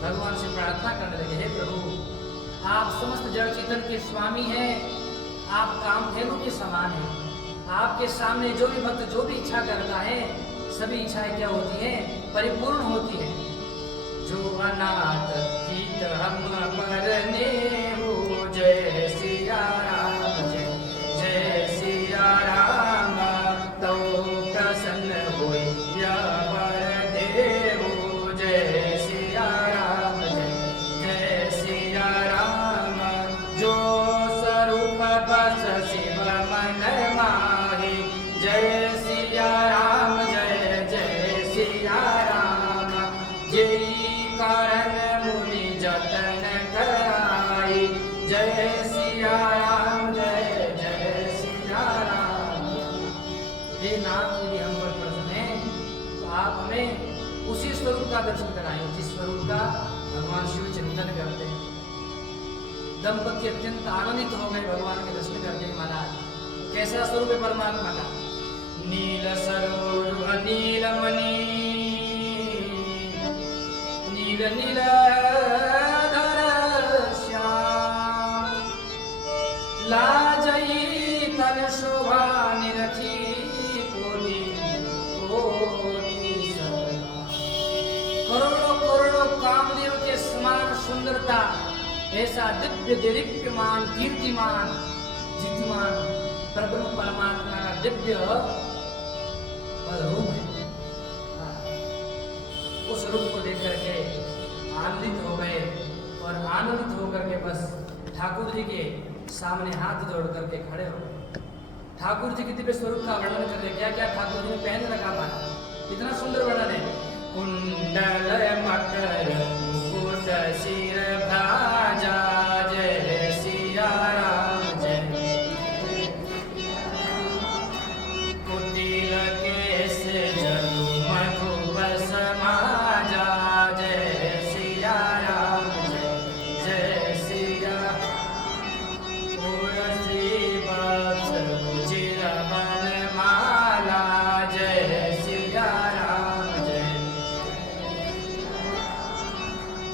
भगवान से प्रार्थना करने लगे, हे प्रभु, आप समस्त जड़ चेतन के स्वामी हैं, आप कामधेनु के समान हैं। आपके सामने जो भी भक्त जो भी इच्छा करता है, सभी इच्छाएं क्या होती हैं? परिपूर्ण होती हैं। जो अनाथ चित हम मरने हो जय सिया राम, जय सिया राम। तो प्रसन्न होई या वर देव जय सिया राम, जय सिया राम। जो स्वरूप बस शिव मन माही जय सिया राम, जय जय सिया राम। जय कारण मुनि जतन कराई जय सिया राम, जय जय सिया राम। हे नाथ, यदि हम पर प्रसन्न हैं तो आप हमें उसी स्वरूप का दर्शन कराएं जिस स्वरूप का भगवान शिव चिंतन करते हैं। दंपति अत्यंत आनंदित हो गए भगवान के दर्शन करके। महाराज कैसा स्वरूप है परमात्मा का? नील सरोज नीलमणि, नील नीलाधर श्याम। लाजई तन शोभा निरखी कोटि कोटि सरमा। करोड़ों करोड़ों कामदेव के समान सुंदरता, ऐसा दिव्य दीप्यमान कीर्तिमान जितमान परब्रह्म परमात्मा का दिव्य रूप है। उस रूप को देख करके आनंदित हो गए और आनंदित होकर के बस ठाकुर जी के सामने हाथ जोड़ करके खड़े हो गए। ठाकुर जी के दिव्य स्वरूप का वर्णन कर रहे, क्या क्या ठाकुर जी ने पहन रखा माना, इतना सुंदर वर्णन है। कुंडल मकर मुकुट सिर भाजा, जय सिया राम जय। कुटिल केस जनु मधुप समाजा, जय सिया राम जय जय सिया। तुलसी वत्स रुचिर वनमाला, जय सिया राम जय।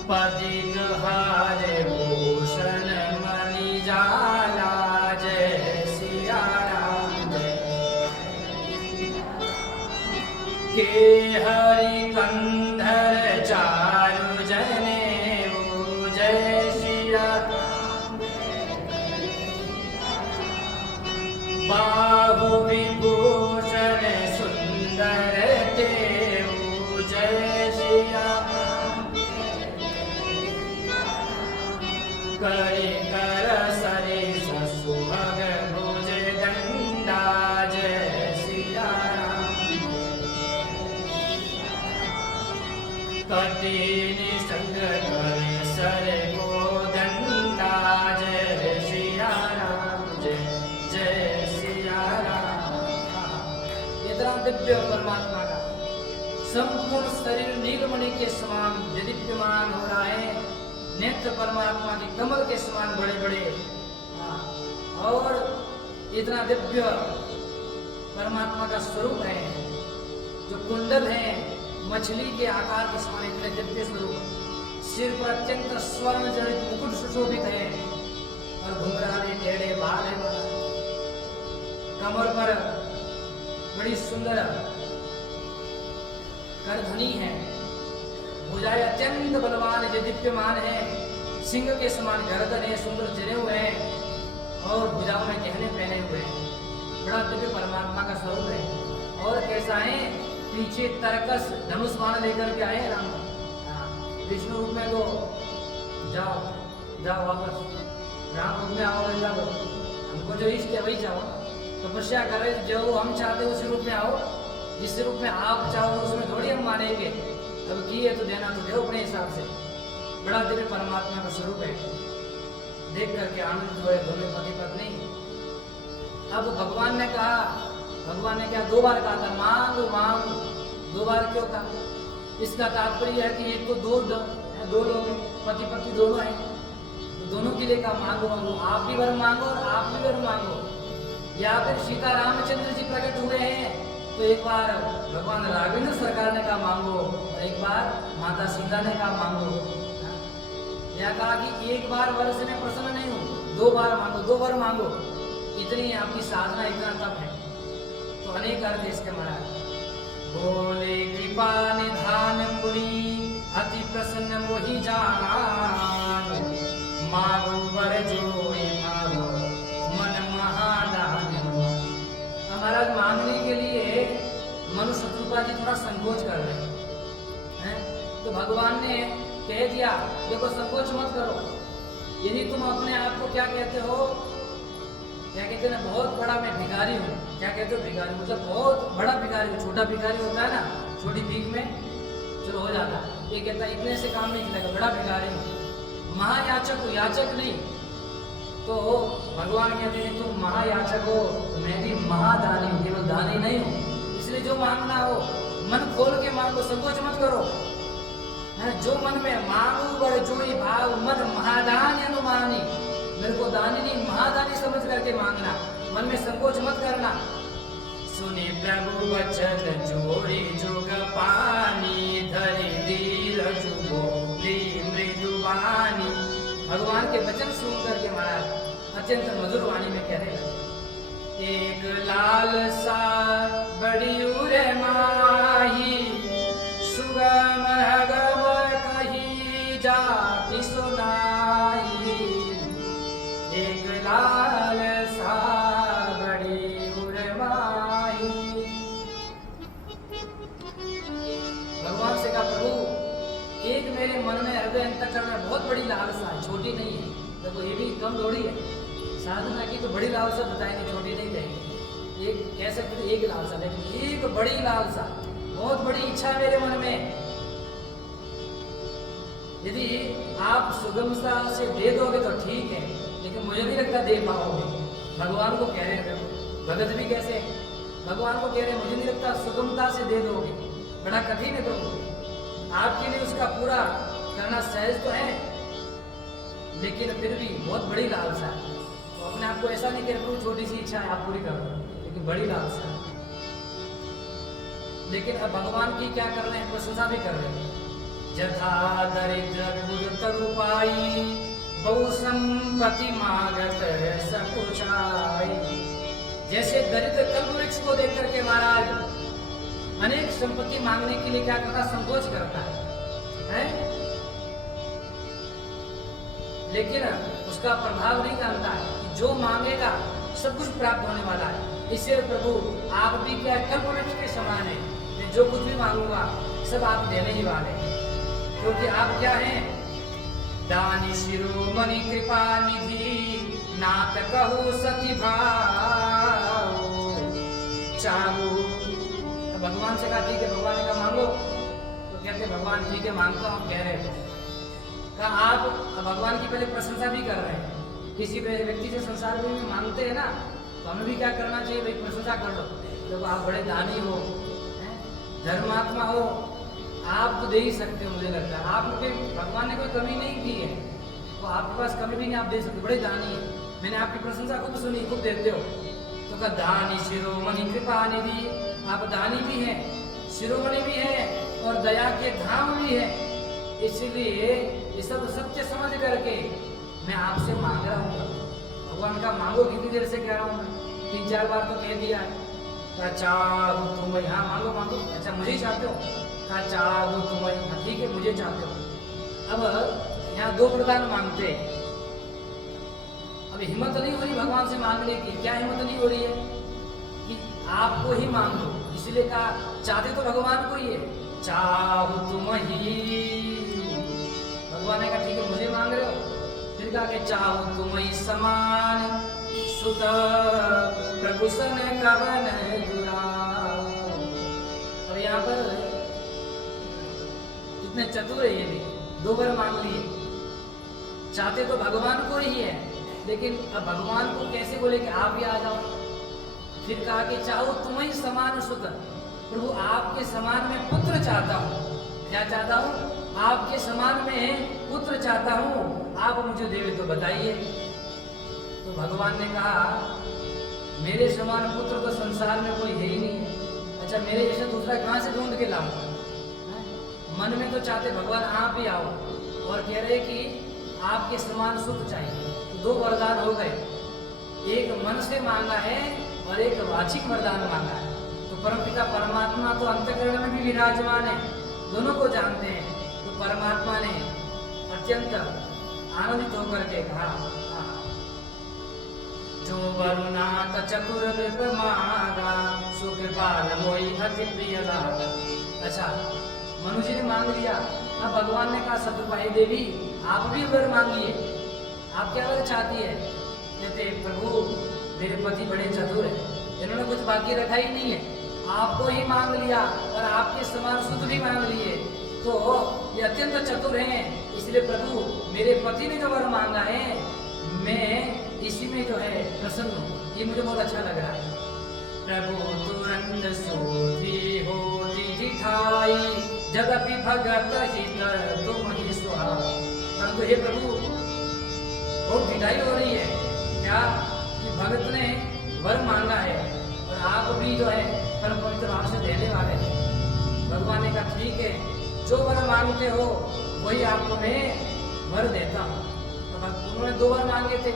पदिक हार भूषण मणि जाला, जय सिया राम जय। के हरि कंधर चारु जनेऊ, जय सिया। बाहु विभूषण सुंदर तेऊ, जय सिया। करि कर सरि सुभग भुज दंडा, जय सिया राम। कटी निषंग करे सर को दंडा, जय सिया राम जय जय सिया राम। इतना दिव्य परमात्मा का संपूर्ण शरीर नीलमणि के समान दीप्यमान हो रहा है। नेत्र परमात्मा के कमल के समान बड़े बड़े, और इतना दिव्य परमात्मा का स्वरूप है। जो कुंडल है मछली के आकार के समान इतने दिव्य स्वरूप, सिर पर अत्यंत स्वर्ण जड़ित मुकुट सुशोभित है और घुंघराले टेढ़े बाल है। कमर पर बड़ी सुंदर करधनी है। भुजाएं अत्यंत बलवान है, दीप्यमान है। सिंह के समान गर्दन है, सुंदर चेहरे हुए हैं और भुजाओं में गहने पहने हुए हैं। बड़ा दिव्य परमात्मा का स्वरूप है। और कैसा है, पीछे तरकस धनुष बाण लेकर के आए राम। विष्णु रूप में तो जाओ जाओ वापस, राम रूप में आओ, ऐसा करो, हमको जो इष्ट है वही चाहो। तपस्या कर रहे, जो हम चाहते उसी रूप में आओ। जिस रूप में आप चाहो उसमें थोड़ी हम मानेंगे। अब किए तो देना तो दो अपने हिसाब से। बड़ा दिव्य परमात्मा का स्वरूप है। देख करके आनंद हुए दोनों पति पत्नी। अब भगवान ने कहा, भगवान ने क्या 2 बार कहा था, मांग मांग। 2 बार क्यों कहा? इसका तात्पर्य है कि एक तो दो लोग पति पत्नी दोनों हैं, तो दोनों के लिए कहा मांगो मांगो। आप भी वर मांगो और आप भी वर मांगो। या फिर सीता रामचंद्र जी प्रकट हुए हैं तो एक बार भगवान राघवेंद्र सरकार ने कहा मांगो और एक बार माता सीता ने कहा मांगो। या कहा कि एक बार वर से मैं प्रसन्न नहीं हूँ, 2 बार मांगो, 2 बार मांगो। इतनी आपकी साधना, इतना तप है। तो अनेक अर्थ इसके महाराज बोले, कृपा निधान मुनि अति प्रसन्न मोहि जान। मांगो वर जोई भावो मन महादान। महाराज मांगने के लिए मनु शत्रुपा जी थोड़ा संकोच कर रहे हैं। तो भगवान ने कह दिया, देखो संकोच मत करो। यदि तुम अपने आप को क्या कहते हो, क्या कहते हैं ना, बहुत बड़ा मैं भिखारी हूँ। क्या कहते हो भिखारी, मतलब बहुत बड़ा भिखारी हूँ। छोटा भिखारी होता है ना, छोटी भीख में चलो हो जाता। ये कहता है इतने से काम नहीं चलेगा, बड़ा भिखारी हूँ, महायाचक हूँ, याचक नहीं। तो भगवान कहते हैं तुम महायाचक हो, तो मैं भी महादानी हूँ, केवल दानी नहीं हूँ। इसलिए जो मांगना हो मन खोल के मांगो, संकोच मत करो। जो मन में मांगू बड़े जोई भाव मद महादानी अनुमानी। मेरे को दानी नहीं महादानी समझ करके मांगना, मन में संकोच मत करना। सुनी प्रभु वचन जोड़ी जुग पानी, धरि दीर जुगो मृदुवानी। भगवान के वचन सुन करके महाराज अत्यंत मधुर वाणी में कह रहे हैं, एक लाल सा बड़ी उरे माही, सुगम गम कही जाति सुनाई। एक लाल सा बड़ी उरे माही, एक मेरे मन में हृदय अंतःकरण में बहुत बड़ी लालसा है, छोटी नहीं है। देखो ये भी कम थोड़ी है, साधना की तो बड़ी लालसा बताएंगे, छोटी नहीं कहेंगे। एक कह सकते एक लालसा, लेकिन एक बड़ी लालसा, बहुत बड़ी इच्छा है मेरे मन में। यदि आप सुगमता से दे दोगे तो ठीक है, लेकिन मुझे नहीं लगता दे पाओगे। भगवान को कह रहे हैं, भगत भी कैसे भगवान को कह रहे हैं, मुझे नहीं लगता सुगमता से दे दोगे, बड़ा कठिन है। तो आपके लिए उसका पूरा करना सहज तो है, लेकिन फिर भी बहुत बड़ी लालसा है। तो अपने आप को ऐसा नहीं कह रहे छोटी सी इच्छा है आप पूरी कर दो, लेकिन बड़ी लालसा है। लेकिन अब भगवान की क्या कर रहे हैं, प्रशंसा भी कर रहे हैं। जथा दरिद्र बुध तरुपाई बहु संपत्ति मागत सकुचाई। जैसे दरिद्र कल्प वृक्ष को देख करके महाराज अनेक संपत्ति मांगने के लिए क्या करता, संकोच करता है? लेकिन उसका प्रभाव नहीं जानता है कि जो मांगेगा सब कुछ प्राप्त होने वाला है। इससे प्रभु आप भी क्या कल्प वृक्ष के समान है, मैं जो कुछ भी मांगूंगा सब आप देने ही वाले हैं, क्योंकि आप क्या हैं, दानी शिरोमणि कृपा निधि नाथ कहु सती भाव चाहू। भगवान से कहा ठीक है, भगवान ने कहा मांगो, तो कहते भगवान ठीक है मांगता हूँ, कह रहे थे कहा आप भगवान की पहले प्रशंसा भी कर रहे हैं। किसी व्यक्ति से संसार में भी मांगते हैं ना, तो हमें भी क्या करना चाहिए भाई, प्रशंसा कर लो। जब आप बड़े दानी हो, धर्मात्मा हो, आप तो दे ही सकते हो। मुझे लगता है आपके भगवान ने कोई कमी नहीं की है, तो आपके पास कमी भी नहीं, आप दे सकते, बड़े दानी है। मैंने आपकी प्रशंसा खूब सुनी, खूब देते हो। तो कहा दानी शिरोमणि कृपा निधि, आप दानी भी हैं, शिरोमणि भी हैं और दया के धाम भी है। इसलिए ये सब सत्य समझ करके मैं आपसे मांग रहा हूँ। भगवान का मांगो, कितनी देर से कह रहा हूँ मैं, 3-4 बार तो कह दिया है। कहा चाहू तुम, हाँ मांगो मांगो, अच्छा मुझे ही चाहते हो? कहा चाहू तुम, हाँ ठीक है मुझे चाहते हो। अब यहाँ 2 वरदान मांगते हैं। अब हिम्मत नहीं हो रही भगवान से मांगने की। क्या हिम्मत नहीं हो रही है कि आपको ही मांग लो, इसलिए कहा चाहते तो भगवान को ही है, चाहू तुम ही। भगवान ने कहा ठीक है मुझे मांग रहे हो, फिर कहा कि चाहू तुम ही समान सुत प्रभु सन कवन दुराव। और यहाँ पर कितने चतुर है ये भी, 2 बार मांग लिए। चाहते तो भगवान को ही है, लेकिन अब भगवान को कैसे बोले कि आप ही आ जाओ। फिर कहा कि चाहो तुम ही समान सुत, प्रभु आपके समान में पुत्र चाहता हूँ। क्या चाहता हूँ? आपके समान में पुत्र चाहता हूँ, आप मुझे देवे तो बताइए। तो भगवान ने कहा मेरे समान पुत्र तो संसार में कोई है ही नहीं है। अच्छा मेरे जैसा दूसरा कहाँ से ढूंढ के लाऊं? मन में तो चाहते भगवान आप ही आओ, और कह रहे कि आपके समान सुख चाहिए। तो 2 वरदान हो गए, एक मन से मांगा है और एक वाचिक वरदान मांगा है। तो परमपिता परमात्मा तो अंतःकरण में भी विराजमान है, दोनों को जानते हैं। तो परमात्मा ने अत्यंत आनंदित होकर के कहा जो वरुनाथ चतुर नृप मांगा सुकृपाल मोहि अति प्रिय लागा। अच्छा मनु जी ने मांग लिया, अब भगवान ने कहा सतुपाई देवी आप भी वर मांगिए, आप क्या वर चाहती है? कहते प्रभु मेरे पति बड़े चतुर है, इन्होंने कुछ बाकी रखा ही नहीं है, आपको ही मांग लिया और आपके समान सुध भी मांग लिए, तो ये अत्यंत चतुर हैं। इसलिए प्रभु मेरे पति ने जो वर मांगा है मैं इसी में जो है प्रसन्न हूँ, ये मुझे बहुत अच्छा लग रहा है। प्रभु तुरंत सोधी होती जिठाई जदपि भगत हित तुम ही सुहा। परंतु हे प्रभु बहुत ढिठाई हो रही है क्या कि भगत ने वर मांगा है और आप भी जो है परम पवित्र भाव से देने वाले हैं। भगवान ने कहा ठीक है जो वर मांगते हो वही आपको मैं वर देता हूँ। तो उन्होंने 2 वर मांगे थे,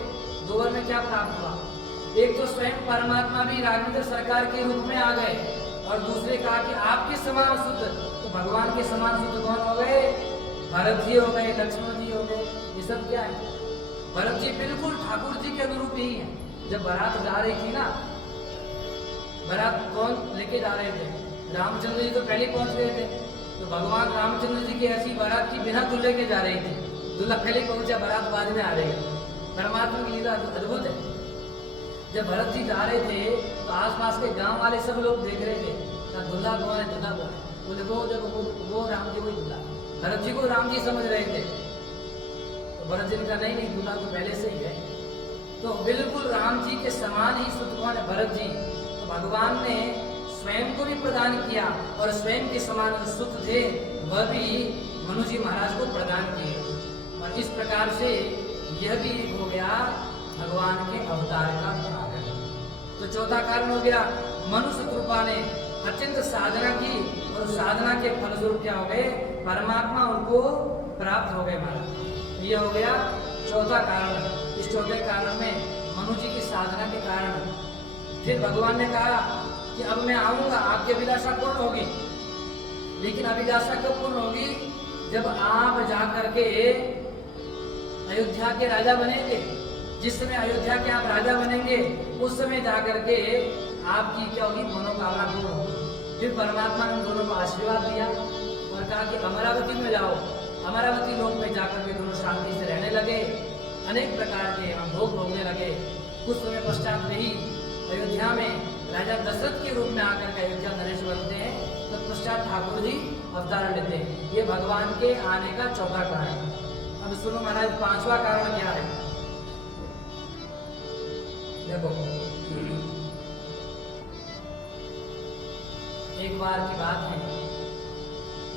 2 वर में क्या प्राप्त हुआ? एक तो स्वयं परमात्मा भी राजेंद्र सरकार के रूप में आ गए और दूसरे कहा कि आपके समान शुद्ध। तो भगवान के समान शुद्ध कौन हो गए? भरत जी हो गए, लक्ष्मण जी हो गए। ये सब क्या है? भरत जी बिल्कुल ठाकुर जी के अनुरूप ही है। जब बारात जा रही थी ना, बारात कौन लेके जा रहे थे? रामचंद्र जी तो पहले पहुंच गए थे, तो भगवान रामचंद्र जी की ऐसी बारात की बिना दूल्हे के जा रही थी, दूल्हा पहले पहुंचा, बारात बाद में आ रही है। परमात्मा की लीला अद्भुत है। जब भरत जी जा रहे थे तो आसपास के गांव वाले सब लोग देख रहे थे, दूल्हा कौन है, दूल्हा कौन है। बोले वो देखो वो राम जी वही दूल्हा। भरत जी को राम जी समझ रहे थे, तो भरत जी ने कहा नहीं नहीं, दूल्हा तो पहले से ही है। तो बिल्कुल राम जी के समान ही सुत कौन है, भरत जी। तो भगवान ने स्वयं को भी प्रदान किया और स्वयं के समान जो सुत थे वह भी मनु जी महाराज को प्रदान किए। और इस प्रकार से यह भी हो गया भगवान के अवतार का कारण। तो चौथा कारण हो गया, मनुष्य कृपा ने अत्यंत साधना की और साधना के फलस्वरूप क्या हो गए, परमात्मा उनको प्राप्त हो गए महाराज। यह हो गया चौथा कारण। इस चौथे कारण में मनु जी की साधना के कारण फिर भगवान ने कहा कि अब मैं आऊंगा, आपकी अभिलाषा पूर्ण होगी। लेकिन अभिलाषा कब पूर्ण होगी, जब आप जाकर के अयोध्या के राजा बनेंगे। जिस समय अयोध्या के आप राजा बनेंगे उस समय जाकर के आपकी क्या होगी, मनोकामना पूर्ण होगी। फिर परमात्मा ने दोनों को आशीर्वाद दिया और कहा कि अमरावती में जाओ। अमरावती लोक में जाकर के दोनों शांति से रहने लगे, अनेक प्रकार के भोग भोगने लगे। कुछ समय पश्चात में ही अयोध्या में राजा दशरथ के रूप में आकर के अयोध्या नरेश बनते हैं। तत्पश्चात ठाकुर जी अवतार लेते हैं। ये भगवान के आने का चौथा कारण। अब सुनो महाराज, पांचवा कारण क्या है, देखो। एक बार की बात है,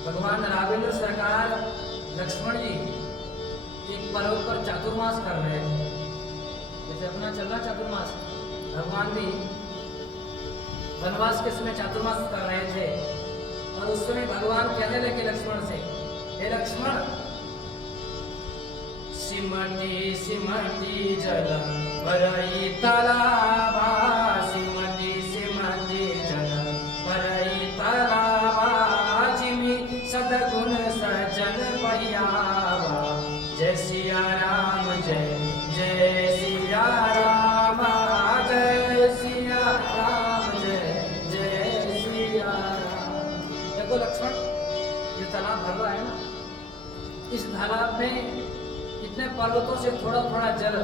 भगवान राघवेंद्र सरकार लक्ष्मण जी एक पर्वत पर चातुर्मास कर रहे थे। जैसे अपना चल रहा चातुर्मास, भगवान भी वनवास के समय चातुर्मास कर रहे थे। और उस समय भगवान कहने लगे लक्ष्मण से, हे लक्ष्मण, सिमटी सिमटी जल भरई तालाबा, सिमटी सिमटी जल भरई तालाबा, जिमि सदगुण सजन पहियावा, जय सिया राम जय जय सिया राम, जय सिया राम जय जय सिया राम। देखो लक्ष्मण, ये तालाब भर रहा है ना, इस तालाब में इतने पर्वतों से थोड़ा थोड़ा जल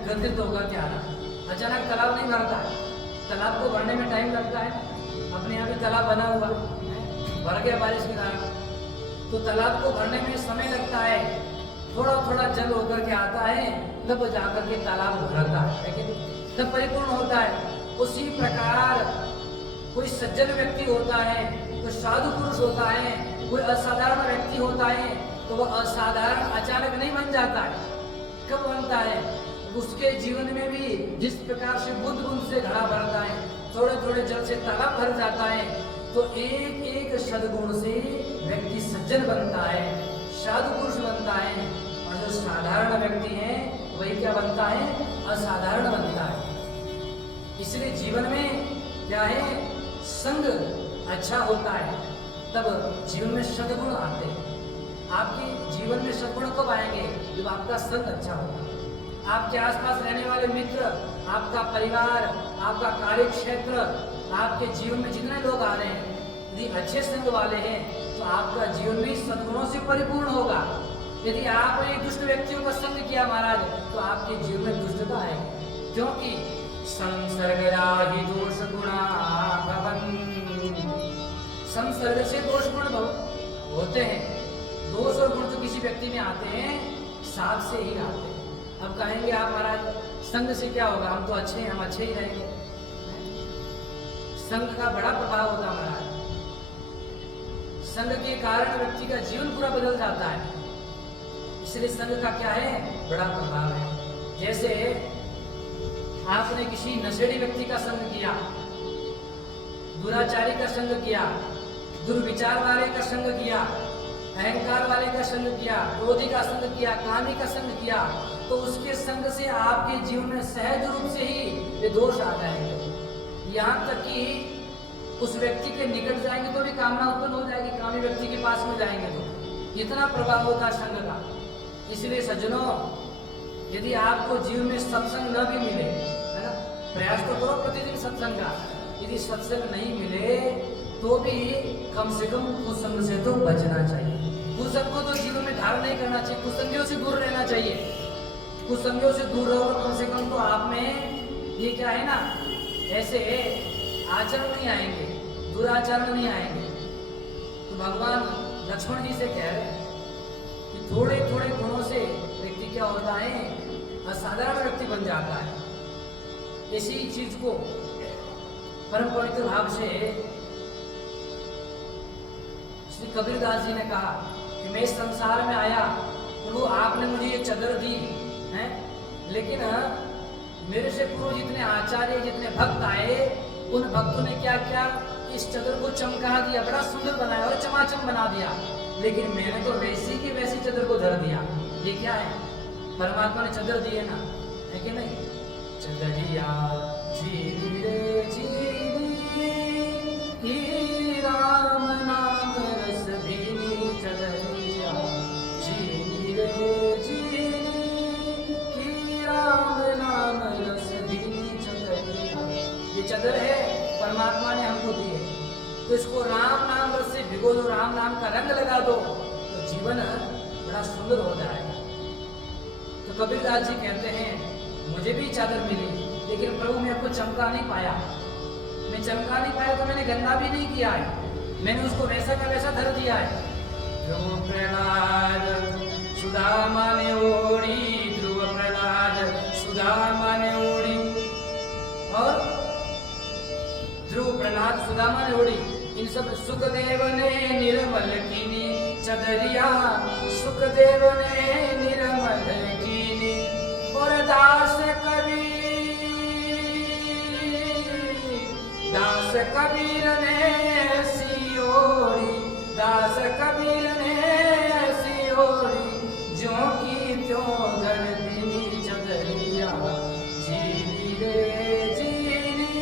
गंधित होकर के आ रहा। अचानक तालाब नहीं भरता है, तालाब को भरने में टाइम लगता है। अपने यहाँ भी तालाब बना हुआ भर गया बारिश के कारण, तो तालाब को भरने में समय लगता है। थोड़ा थोड़ा जल होकर के आता है, तब जाकर के तालाब भरता है, तब परिपूर्ण होता है। उसी प्रकार कोई सज्जन व्यक्ति होता है, कोई साधु पुरुष होता है, कोई असाधारण व्यक्ति होता है, तो वह असाधारण अचानक नहीं बन जाता है। कब बनता है, उसके जीवन में भी जिस प्रकार से बुद्ध बुंद से घड़ा भरता है, थोड़े थोड़े जल से तालाब भर जाता है, तो एक एक सद्गुण से व्यक्ति सज्जन बनता है, साधु पुरुष बनता है। और जो साधारण व्यक्ति है वही क्या बनता है, असाधारण बनता है। इसलिए जीवन में क्या है, संग अच्छा होता है, तब जीवन में सद्गुण आते हैं। आपके जीवन में सद्गुण कब आएंगे, जब आपका संग अच्छा होगा। आपके आसपास रहने वाले मित्र, आपका परिवार, आपका कार्य क्षेत्र, आपके जीवन में जितने लोग आ रहे हैं, यदि अच्छे संग वाले हैं तो आपका जीवन भी सद्गुणों से परिपूर्ण होगा। यदि आपने दुष्ट व्यक्तियों का संग किया महाराज, तो आपके जीवन में दुष्टता आएगी, क्योंकि संसर्गराहि दोष गुणा भवन्ति, संसर्ग से दोष गुण होते हैं। दोष और गुण जो किसी व्यक्ति में आते हैं, साथ से ही आते हैं। अब कहेंगे आप महाराज संग से क्या होगा, हम तो अच्छे हैं, हम अच्छे ही रहेंगे। संग का बड़ा प्रभाव होता है महाराज। संग के कारण व्यक्ति का जीवन पूरा बदल जाता है। इसलिए संग का क्या है, बड़ा प्रभाव है। जैसे आपने किसी नशेड़ी व्यक्ति का संग किया, दुराचारी का संग किया, दुर्विचार वाले का संग किया, अहंकार वाले का संग किया, क्रोधी का संग किया, कामी का संग किया, तो उसके संग से आपके जीवन में सहज रूप से ही वे दोष आ जाएंगे। यहाँ तक कि उस व्यक्ति के निकट जाएंगे तो भी कामना उत्पन्न हो जाएगी, कामी व्यक्ति के पास में जाएंगे तो। इतना प्रभाव होता है संग का। इसलिए सज्जनों, यदि आपको जीवन में सत्संग न भी मिले, है ना, प्रयास तो करो प्रतिदिन सत्संग का। यदि सत्संग नहीं मिले तो भी कम से कम कुसंग से तो बचना चाहिए। कुसंग को तो जीवन में धारण नहीं करना चाहिए, कुसंगियों से दूर रहना चाहिए। कुसंगियों से दूर रहो कम से कम तो आप में ये क्या है ना, ऐसे आचरण नहीं आएंगे, दुराचरण नहीं आएंगे। तो भगवान लक्ष्मण जी से कह रहे हैं कि थोड़े थोड़े गुणों से व्यक्ति क्या होता है, असाधारण व्यक्ति बन जाता है। इसी चीज को परम पवित्र भाव से श्री कबीरदास जी ने कहा कि मैं इस संसार में आया, प्रभु आपने मुझे ये चादर दी है, लेकिन मेरे से पूर्व जितने आचार्य जितने भक्त आए उन भक्तों ने क्या क्या इस चादर को चमका दिया, बड़ा सुंदर बनाया और चमाचम बना दिया, लेकिन मैंने तो वैसी की वैसी चादर को धर दिया। ये क्या है, परमात्मा ने चादर दी है ना, है कि नहीं? चदरिया झीली रे झीली की राम नाम रस भीनी, चदरिया झीली रे झीली की राम नाम रस भीनी चदरिया। ये चादर है परमात्मा ने हमको दी है, तो इसको राम नाम रस से भिगो दो, राम नाम का रंग लगा दो, तो जीवन बड़ा सुंदर हो जाएगा। तो कबीरदास जी कहते हैं मुझे भी चादर मिली, लेकिन प्रभु मैं आपको चमका नहीं पाया। मैं चमका नहीं पाया तो मैंने गंदा भी नहीं किया है, मैंने उसको वैसा का वैसा धर दिया है। ध्रुव प्रहलाद सुदामा ने ओढ़ी, ध्रुव प्रहलाद सुदामा ने ओढ़ी, और ध्रुव प्रहलाद सुदामा ने ओढ़ी, इन सब सुखदेव ने निर्मल कीनी चदरिया, सुखदेव ने निर्मल कीनी, और दास कबीर ने ऐसी ओढ़ी, दास कबीर ने ऐसी ओढ़ी, जो की त्यों धर दीनी चदरिया, झीली रे झीली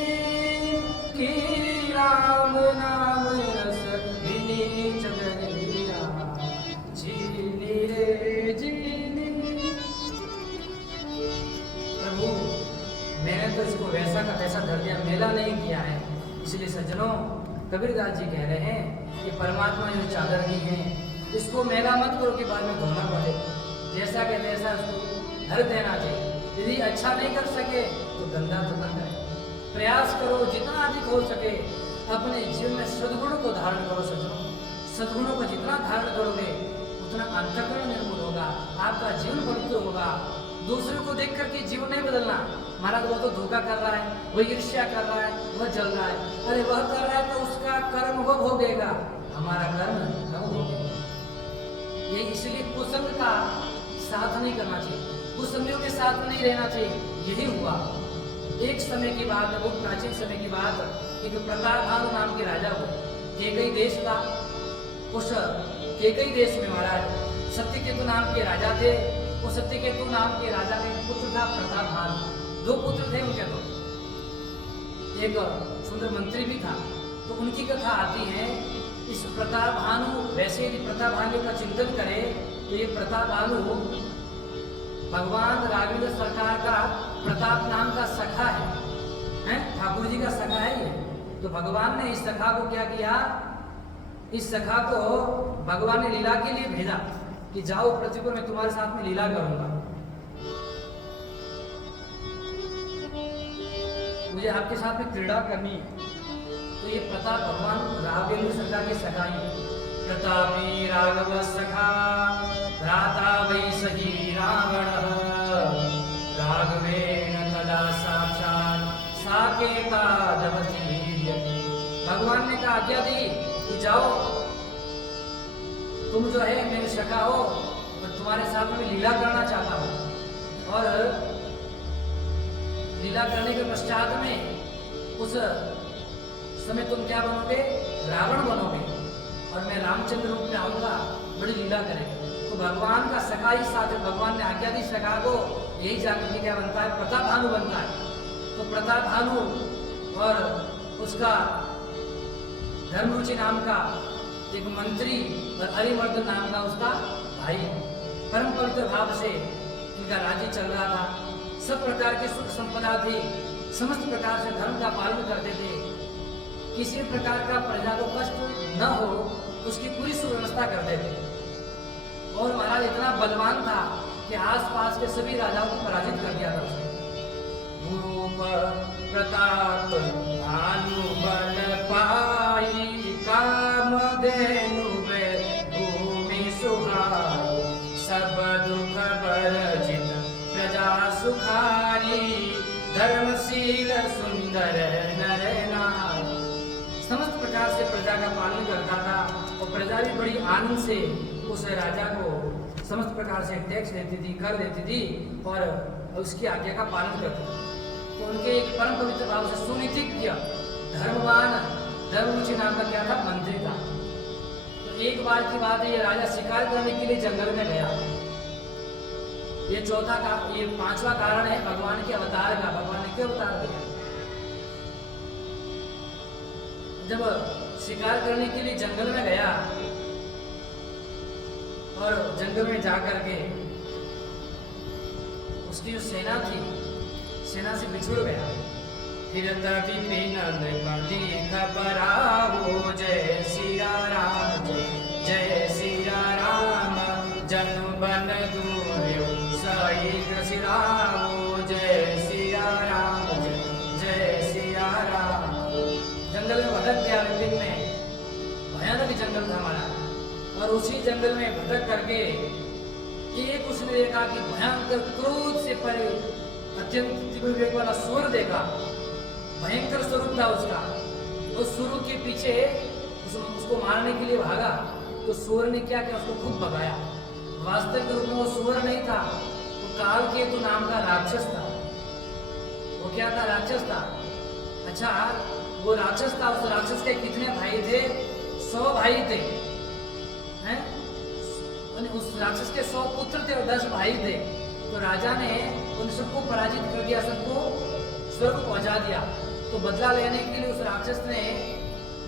की राम नाम रस भीनी चदरिया, झीली रे झीली। प्रभु मैंने तो इसको वैसा का वैसा धर दिया, मेला नहीं किया है। इसलिए सज्जनों कबीरदास जी कह रहे हैं कि परमात्मा जो चादर दी है इसको मेला मत करो कि बाद में धोना पड़े, जैसा कि वैसा उसको धर देना चाहिए। यदि अच्छा नहीं कर सके तो गंदा तो न करे, प्रयास करो जितना अधिक हो सके अपने जीवन में सद्गुण को धारण करो। सज्जनों सद्गुणों को जितना धारण करोगे उतना अंतःकरण निर्मल होगा, आपका जीवन पवित्र होगा। दूसरों को देख करके जीवन नहीं बदलना, महाराज वो तो धोखा कर रहा है, वह ईर्ष्या कर रहा है, वह जल रहा है, अरे वह कर रहा है तो उसका कर्म वह भोगेगा, हमारा कर्म हम भोगेंगे। ये इसलिए कुसंग का साथ नहीं करना चाहिए, कुसंगियों के साथ नहीं रहना चाहिए। यही हुआ एक समय की बात है, बहुत प्राचीन समय की बात, एक प्रतापभानु नाम के राजा हुए। केकई देश था, उस केकई देश में महाराज सत्यकेतु नाम के राजा थे। वो सत्यकेतु नाम के राजा का एक पुत्र था प्रतापभानु, दो पुत्र थे उनके, तो एक सुंदर मंत्री भी था। तो उनकी कथा आती है। इस प्रतापभानु, वैसे यदि प्रतापभानु का चिंतन करें तो ये प्रतापभानु भगवान राघवेंद्र सरकार का प्रताप नाम का सखा है, ठाकुर जी का सखा है ये। तो भगवान ने इस सखा को क्या किया, इस सखा को भगवान ने लीला के लिए भेजा कि जाओ पृथ्वी पर मैं तुम्हारे साथ में लीला करूंगा, मुझे आपके साथ में क्रीड़ा करनी है। तो ये प्रताप भगवान राघवेंद्र सरकार के सखा ही, प्रतापी राघव सखा भ्राता वै सही रावण, राघवेन तदा साक्षात् साकेता दवती। भगवान ने कहा आज्ञा दी कि जाओ, तुम जो है मेरे सखा हो और तुम्हारे साथ में लीला करना चाहता हूँ। और लीला करने के पश्चात में उस समय तुम क्या बनोगे, रावण बनोगे, और मैं रामचंद्र रूप में आऊंगा, बड़ी लीला करेंगे। तो भगवान का सखा ही साथ, भगवान ने आज्ञा दी सखा को, यही जाकर के क्या बनता है, प्रतापभानु बनता है। तो प्रतापभानु और उसका धर्मरुचि नाम का एक मंत्री और अरिमर्दन नाम का उसका भाई, परम पवित्र भाव से इनका राज्य चल रहा था। सब प्रकार की सुख संपदा थी, समस्त प्रकार से धर्म का पालन करते थे, किसी प्रकार का प्रजा को कष्ट न हो उसकी पूरी सुव्यवस्था कर देते। और महाराज इतना बलवान था कि आसपास के सभी राजाओं को पराजित कर दिया था उसने। भूप प्रताप भानुबल पाई, कामधेनु भूमि सुहाई, सब दुख वर्जित प्रजा सुखारी, धर्मशील सुंदर नर नारी। समस्त प्रकार से प्रजा का पालन करता था और प्रजा भी बड़ी आनंद से उस राजा को समस्त प्रकार से टैक्स देती थी, कर देती थी और उसकी आज्ञा का पालन करती थी। तो उनके एक परम पवित्र भाव से सुनीतिज्ञ धर्मवान धर्मरुचि नाम का क्या था, मंत्री था। तो एक बार की बात है, ये राजा शिकार करने के लिए जंगल में गया। ये पांचवा कारण है भगवान के अवतार का। भगवान ने क्यों अवतार दिया? जब शिकार करने के लिए जंगल में गया और जंगल में जाकर के उसकी जो सेना थी, सेना से बिछुड़ गया। फिर विपिन नृपति खबराहो, जय सिया राम जय सिया राम, जनु बन दूर्यो शीघ्र सिराहो, जय सिया राम जय सिया राम। जंगल में भटक गया विपिन में, भयानक जंगल था हमारा। और उसी जंगल में भटक करके एक उसने देखा कि भयंकर क्रोध से परे अत्यंत तीव्र वेग वाला सूर देखा। भयंकर स्वरूप था उसका। उस सूर के पीछे उसको मारने के लिए भागा तो सूर ने क्या किया, उसको खूब भगाया। वास्तविक रूप में वो सूर नहीं था, वो कालकेतु नाम का राक्षस था। वो क्या था? राक्षस था। अच्छा, वो राक्षस था। उस राक्षस के कितने भाई थे? 100 भाई थे। हैं? उस राक्षस के 100 पुत्र थे और 10 भाई थे। तो राजा ने उन सबको पराजित कर दिया, सबको स्वर्ग पहुंचा दिया। तो बदला लेने के लिए उस राक्षस ने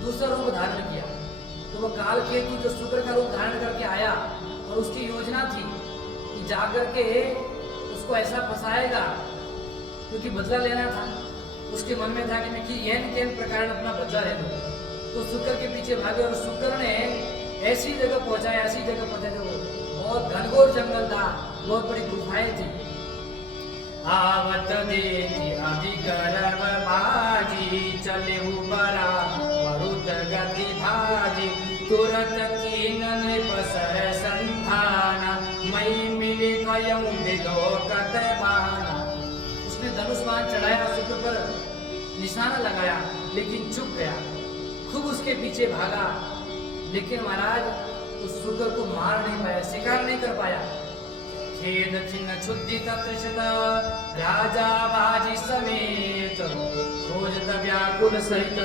दूसरा रूप धारण किया। तो वो कालकेतु जो शुक्र का रूप धारण करके आया और उसकी योजना थी कि जाकर के उसको ऐसा फंसाएगा, क्योंकि बदला लेना था। उसके मन में था कि मैं येन प्रकार अपना बदला ले लूँ। तो शुक्र के पीछे भागे और शुक्र ने ऐसी जगह पहुंचाया, ऐसी जगह पहुंचाया जो बहुत घनघोर जंगल था, बहुत बड़ी गुफाएं थी। आवत देखी अधिकरव बाजी, चले बरा मरुत गति भाजी, तुरत कीन नृपसर संधाना, मई मिली कयं विलोकत बाना। उसने धनुष बाण चढ़ाया, शुक्र पर निशाना लगाया, लेकिन चुप गया। खूब उसके पीछे भागा, लेकिन महाराज उस शुक्र को मार नहीं पाया, शिकार नहीं कर पाया। खेद चिन्ह क्षुद्धित तृषित राजा बाजी समेत, खोजत व्याकुल सहित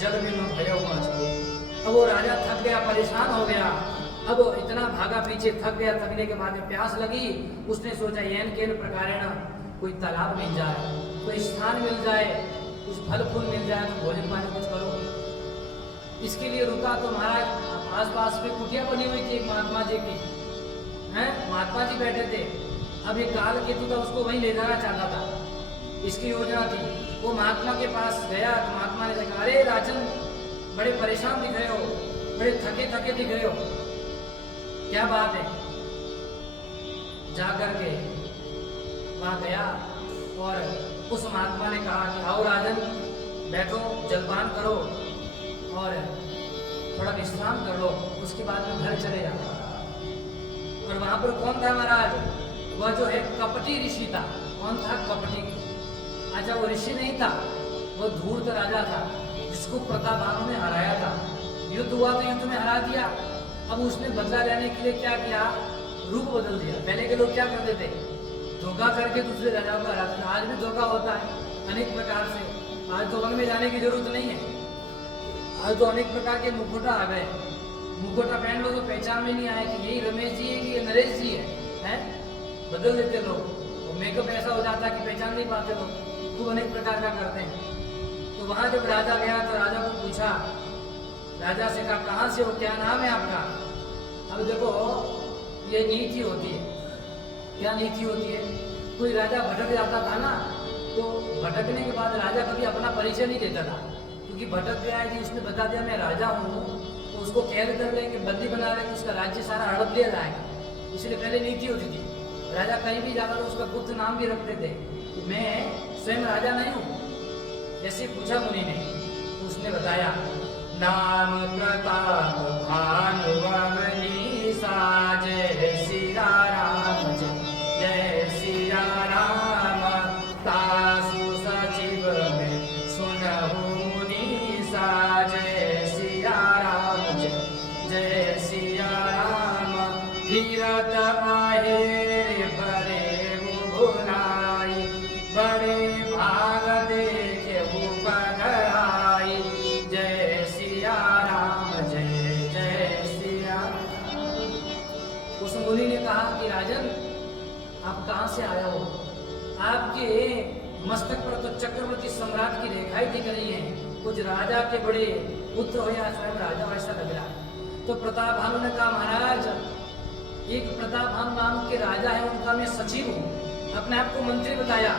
जल बिनु भयो मच। अब वो राजा थक गया, परेशान हो गया। अब इतना भागा पीछे, थक गया। थकने के बाद में प्यास लगी। उसने सोचा येन केन प्रकारेण कोई तालाब मिल जाए, कोई स्थान मिल जाए, कुछ फल फूल मिल जाए तो भोजन पानी कुछ करो। इसके लिए रुका तो महाराज आसपास में कुटिया बनी हुई थी एक महात्मा जी की, हैं? महात्मा जी बैठे थे। अब ये कालकेतु था, उसको वहीं ले जाना चाहता था, इसकी योजना थी। वो महात्मा के पास गया तो महात्मा ने देखा, अरे राजन बड़े परेशान दिख रहे हो, बड़े थके थके दिख रहे हो, क्या बात है? जाकर के वहां गया और उस महात्मा ने कहा कि आओ राजन, बैठो, जलपान करो और थोड़ा विश्राम कर लो, उसके बाद में घर चले जाओ। और वहां पर कौन था महाराज? वह जो है कपटी ऋषि था। कौन था? कपटी। अच्छा, वो ऋषि नहीं था, वो धूर्त राजा था, जिसको प्रतापभानु ने हराया था। युद्ध हुआ तो युद्ध में हरा दिया। अब उसने बदला लेने के लिए क्या किया? रूप बदल दिया। पहले के लोग क्या करते थे? धोखा करके दूसरे राजाओं को हराते थे। आज भी धोखा होता है अनेक प्रकार से। आज तो वन में जाने की जरूरत नहीं है। आज तो अनेक प्रकार के मुखोटा आ गए। मुखोटा पहन लो तो पहचान में नहीं आए कि यही रमेश जी है कि ये नरेश जी है? बदल देते लोग। और मेकअप ऐसा हो जाता है कि पहचान नहीं पाते लोग। खूब अनेक प्रकार का करते हैं। तो वहां जब राजा गया तो राजा को पूछा, राजा से कहा कहाँ से हो, क्या नाम है आपका? अब देखो ये नीति होती है। क्या नीति होती है? कोई राजा भटक जाता था ना, तो भटकने के बाद राजा कभी अपना परिचय नहीं देता था, क्योंकि क्योंकि भटक गया है, उसने बता दिया मैं राजा हूँ, तो उसको कैद कर लेंगे, बंदी बना लेंगे, उसका राज्य सारा हड़प लिया जाएगा। इसलिए पहले नीति होती थी, राजा कहीं भी जाता तो उसका गुप्त नाम भी रखते थे कि मैं स्वयं राजा नहीं हूँ। जैसे पूछा मुनि ने, तो उसने बताया नाम प्रताप भानुवनीसा, जय सिया राम जय सिया राम। तासु सचिव में सुनहु मुनीसा, जय सिया राम जय सिया राम। धीरत आहेर बड़े भुनाई, बड़े भाग देखे पगड़ाई, जय सिया राम जय सिया। उस मुनि ने कहा कि राजन, आप कहाँ से आए हो? आपके मस्तक पर तो चक्रवर्ती सम्राट की रेखाएं दिख रही हैं, कुछ राजा के बड़े पुत्र हो या स्वयं राजा हो ऐसा लग रहा है। तो प्रताप भानु ने कहा महाराज, एक प्रताप भानु नाम के राजा है, उनका मैं सचिव हूँ, अपने आप को मंत्री बताया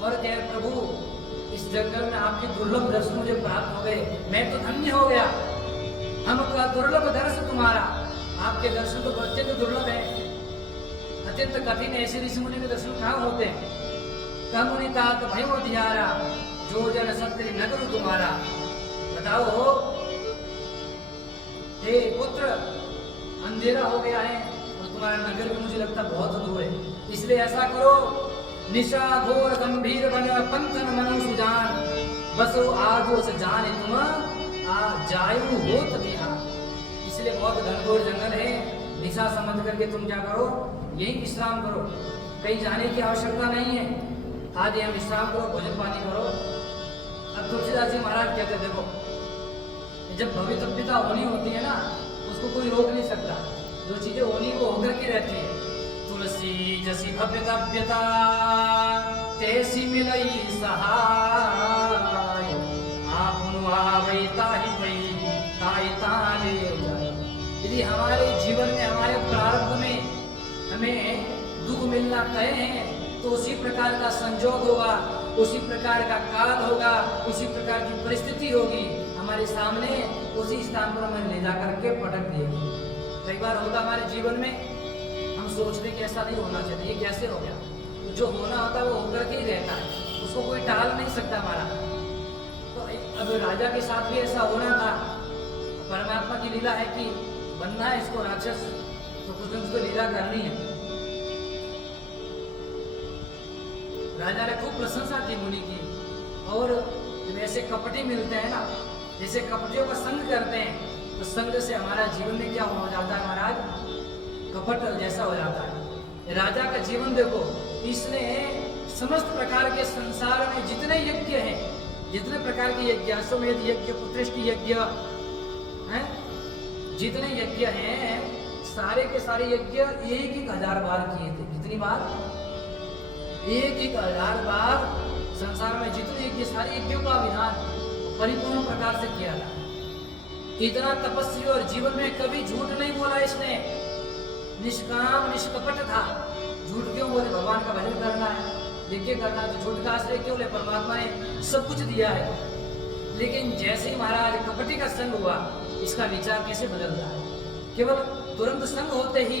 और कह प्रभु इस जंगल में आपके दुर्लभ दर्शन मुझे प्राप्त हो गए, मैं तो धन्य हो गया। हमका दुर्लभ दर्शन तुम्हारा, आपके दर्शन तो अत्यंत दुर्लभ है, अत्यंत कठिन है, ऐसे ऋषि मुनि के दर्शन कहाँ होते हैं। कमुनि तात भयो धियारा, जो जन सत्य नगर तुम्हारा। बताओ हे पुत्र, अंधेरा हो गया है और तुम्हारा नगर भी मुझे लगता बहुत दूर है, इसलिए ऐसा करो, निशा घोर गंभीर बन पंथन मनु सुजान, बसो आजो से जाने तुम आ जायु होत बिहार। इसलिए बहुत घनघोर जंगल है, निशा समझ करके तुम क्या करो, यही विश्राम करो, कहीं जाने की आवश्यकता नहीं है। आज यहाँ विश्राम करो, भोजन पानी करो। अब तुलसीदास जी महाराज कहते देखो, जब भवितव्यता होनी होती है ना, उसको कोई रोक नहीं सकता, जो चीजें होनी वो होकर के रहती है। तुलसी जसी भव्यतव्यता, तैसी मिलई सहाय, आपनु आवई ताहि पई, ताहि ताले जाय। यदि हमारे जीवन में, हमारे प्रारब्ध में हमें दुख मिलना तय है, तो उसी प्रकार का संजोग होगा, उसी प्रकार का काल होगा, उसी प्रकार की परिस्थिति होगी हमारे सामने, उसी स्थान पर हमें ले जाकर के पटक देगी। कई बार होता हमारे जीवन में, हम सोचते कि ऐसा नहीं होना चाहिए, ये कैसे हो गया, तो जो होना होता है वो होकर के ही रहता है, उसको कोई टाल नहीं सकता हमारा। तो अब राजा के साथ भी ऐसा होना था, परमात्मा की लीला है कि बनना है इसको राक्षस, तो कुछ उसको लीला करनी है। राजा ने खूब प्रशंसा की मुनि की, और जब ऐसे कपटी मिलते हैं ना, जैसे कपटियों का संग करते हैं, तो संग से हमारा जीवन में क्या हो जाता है महाराज, कपट जैसा हो जाता है। राजा का जीवन देखो, इसने समस्त प्रकार के संसार में जितने यज्ञ हैं, जितने प्रकार के यज्ञ, अश्वमेध यज्ञ, पुत्रेष्टि यज्ञ हैं, जितने यज्ञ हैं, सारे के सारे यज्ञ 1,000 बार किए थे। कितनी बार? 1,000 बार संसार में जितने यज्ञ, सारे यज्ञों का विधान परिपूर्ण प्रकार से किया था। इतना तपस्वी और जीवन में कभी झूठ नहीं बोला इसने, निष्काम निष्कपट था। झूठ क्यों बोले? भगवान का भजन करना है, यज्ञ करना है, तो झूठ का आश्रय क्यों ले? परमात्मा ने सब कुछ दिया है। लेकिन जैसे ही महाराज कपटी का संग हुआ, इसका विचार कैसे बदलता है? केवल तुरंत संग होते ही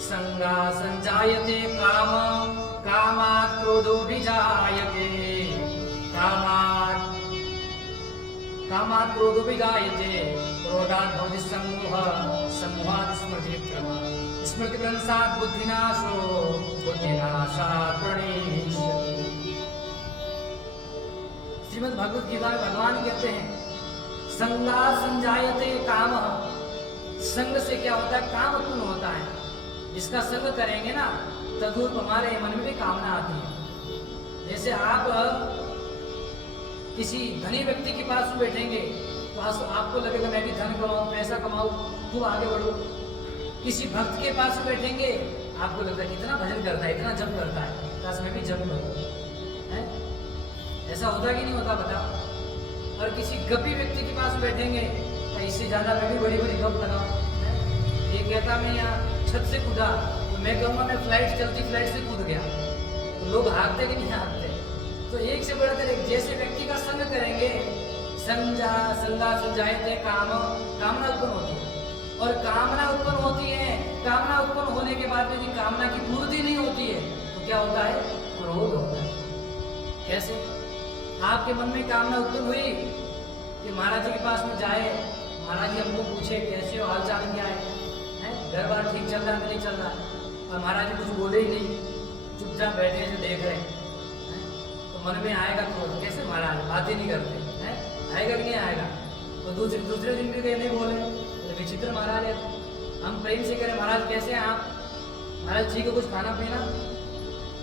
संगा संजायते काम, कामात् क्रोधोभिजायते, कामात् क्रोधोभिजायते, क्रोधात् भवति सम्मोहः, सम्मोहात् स्मृतिविभ्रमः, स्मृतिभ्रंशात् बुद्धिनाशो, बुद्धिनाशात् प्रणीष्यति। श्रीमद् भगवद गीता में भगवान कहते हैं, संगा संजायते काम, संग से क्या होता है? काम उत्पन्न होता है। जिसका संग करेंगे ना, तदूर हमारे मन में भी कामना आती है। जैसे आप किसी धनी व्यक्ति के पास बैठेंगे तो आपको लगेगा मैं भी धन कमाऊं, पैसा कमाऊं, खूब आगे बढ़ूं। किसी भक्त के पास बैठेंगे, आपको लगता है कितना भजन करता है, इतना जप करता है, काश मैं भी जप करूं। ऐसा होता कि नहीं होता बताओ? और किसी गपी व्यक्ति के पास बैठेंगे, इससे ज्यादा मैं भी बड़ी बड़ी गप लगाऊं। ये कहता मैं यहाँ छत से कूदा, तो मैं कहूँगा मैं फ्लाइट चलती फ्लाइट से कूद गया, तो लोग हाँकते कि नहीं हाँकते? तो एक से बढ़कर एक, जैसे व्यक्ति का संग करेंगे संगा संजायते काम, कामना उत्पन्न होती है। और कामना उत्पन्न होती है, कामना उत्पन्न होने के बाद यदि कामना की पूर्ति नहीं होती है तो क्या होता है? क्रोध होता है। कैसे? आपके मन में कामना उत्पन्न हुई कि महाराज जी के पास में जाए, महाराज जी हमको पूछे कैसे हो, हाल चाल क्या है, घर बार ठीक चल रहा है नहीं चल रहा है, और महाराज जी कुछ बोले ही नहीं, चुपचाप बैठे ऐसे देख रहे हैं, तो मन में आएगा क्रोध। कैसे महाराज बात ही नहीं करते हैं, आएगा कि नहीं आएगा? तो दूसरे दिन भी कहीं नहीं बोले, तो विचित्र महाराज है। हम प्रेम से करें महाराज कैसे हैं आप, महाराज जी को कुछ खाना पीना,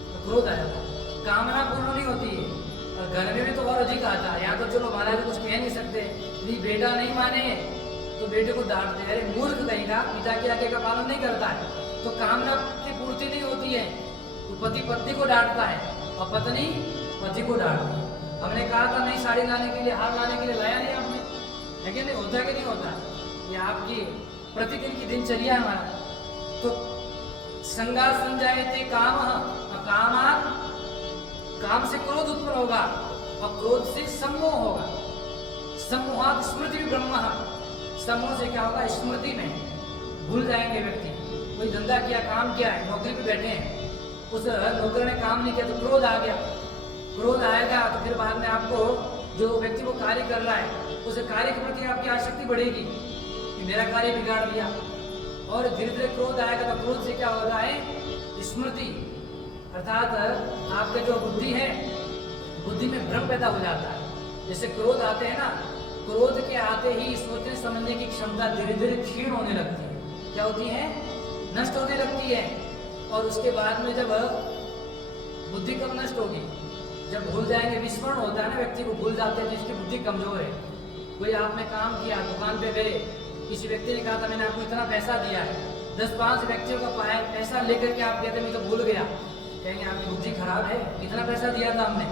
तो क्रोध आ जाता है। कामना पूर्ण नहीं होती है। और घर में भी तो और अधिक आता है। यहाँ तो चलो महाराज कुछ कह नहीं सकते, नहीं बेटा नहीं माने तो बेटे को डांटते, अरे मूर्ख कहेगा, पिता की आज्ञा का पालन नहीं करता है। तो कामना की पूर्ति नहीं होती है तो पति पत्नी को डांटता है और पत्नी पति को डांटती है। हमने कहा था नहीं साड़ी लाने के लिए, हार लाने के लिए, लाया नहीं आपने, है कि नहीं? होता है कि नहीं होता? ये आपकी प्रतिदिन की दिनचर्या है हमारा। तो संगा संजायते काम, कामान, काम से क्रोध उत्पन्न होगा और क्रोध से सम्मोह होगा। सम्मोहात स्मृति ब्रह्म, सम्मोह से क्या होगा? स्मृति में भूल जाएंगे व्यक्ति। कोई धंधा किया, काम किया है, नौकरी पे बैठे हैं, उस नौकर ने काम नहीं किया तो क्रोध आ गया। क्रोध आएगा तो फिर बाद में आपको जो व्यक्ति वो कार्य कर रहा है उस कार्य के प्रति आपकी आसक्ति बढ़ेगी कि मेरा कार्य बिगाड़ दिया, और धीरे धीरे क्रोध आएगा। तो क्रोध से क्या होता है? स्मृति, अर्थात आपके जो बुद्धि है, बुद्धि में भ्रम पैदा हो जाता है। जैसे क्रोध आते हैं ना, क्रोध के आते ही सोचने समझने की क्षमता धीरे धीरे क्षीण होने लगती है। क्या होती है? नष्ट होने लगती है। और उसके बाद में जब बुद्धि कब नष्ट होगी? जब भूल जाएंगे, विस्मरण होता है ना, व्यक्ति को भूल जाते हैं जिसकी बुद्धि कमजोर है। कोई आपने काम किया, दुकान पे गए, किसी व्यक्ति ने कहा था मैंने आपको इतना पैसा दिया है, 10-5 व्यक्तियों का पैसा लेकर के आप कहते मैं तो भूल गया, कहेंगे आपकी बुद्धि खराब है, कितना पैसा दिया था हमने।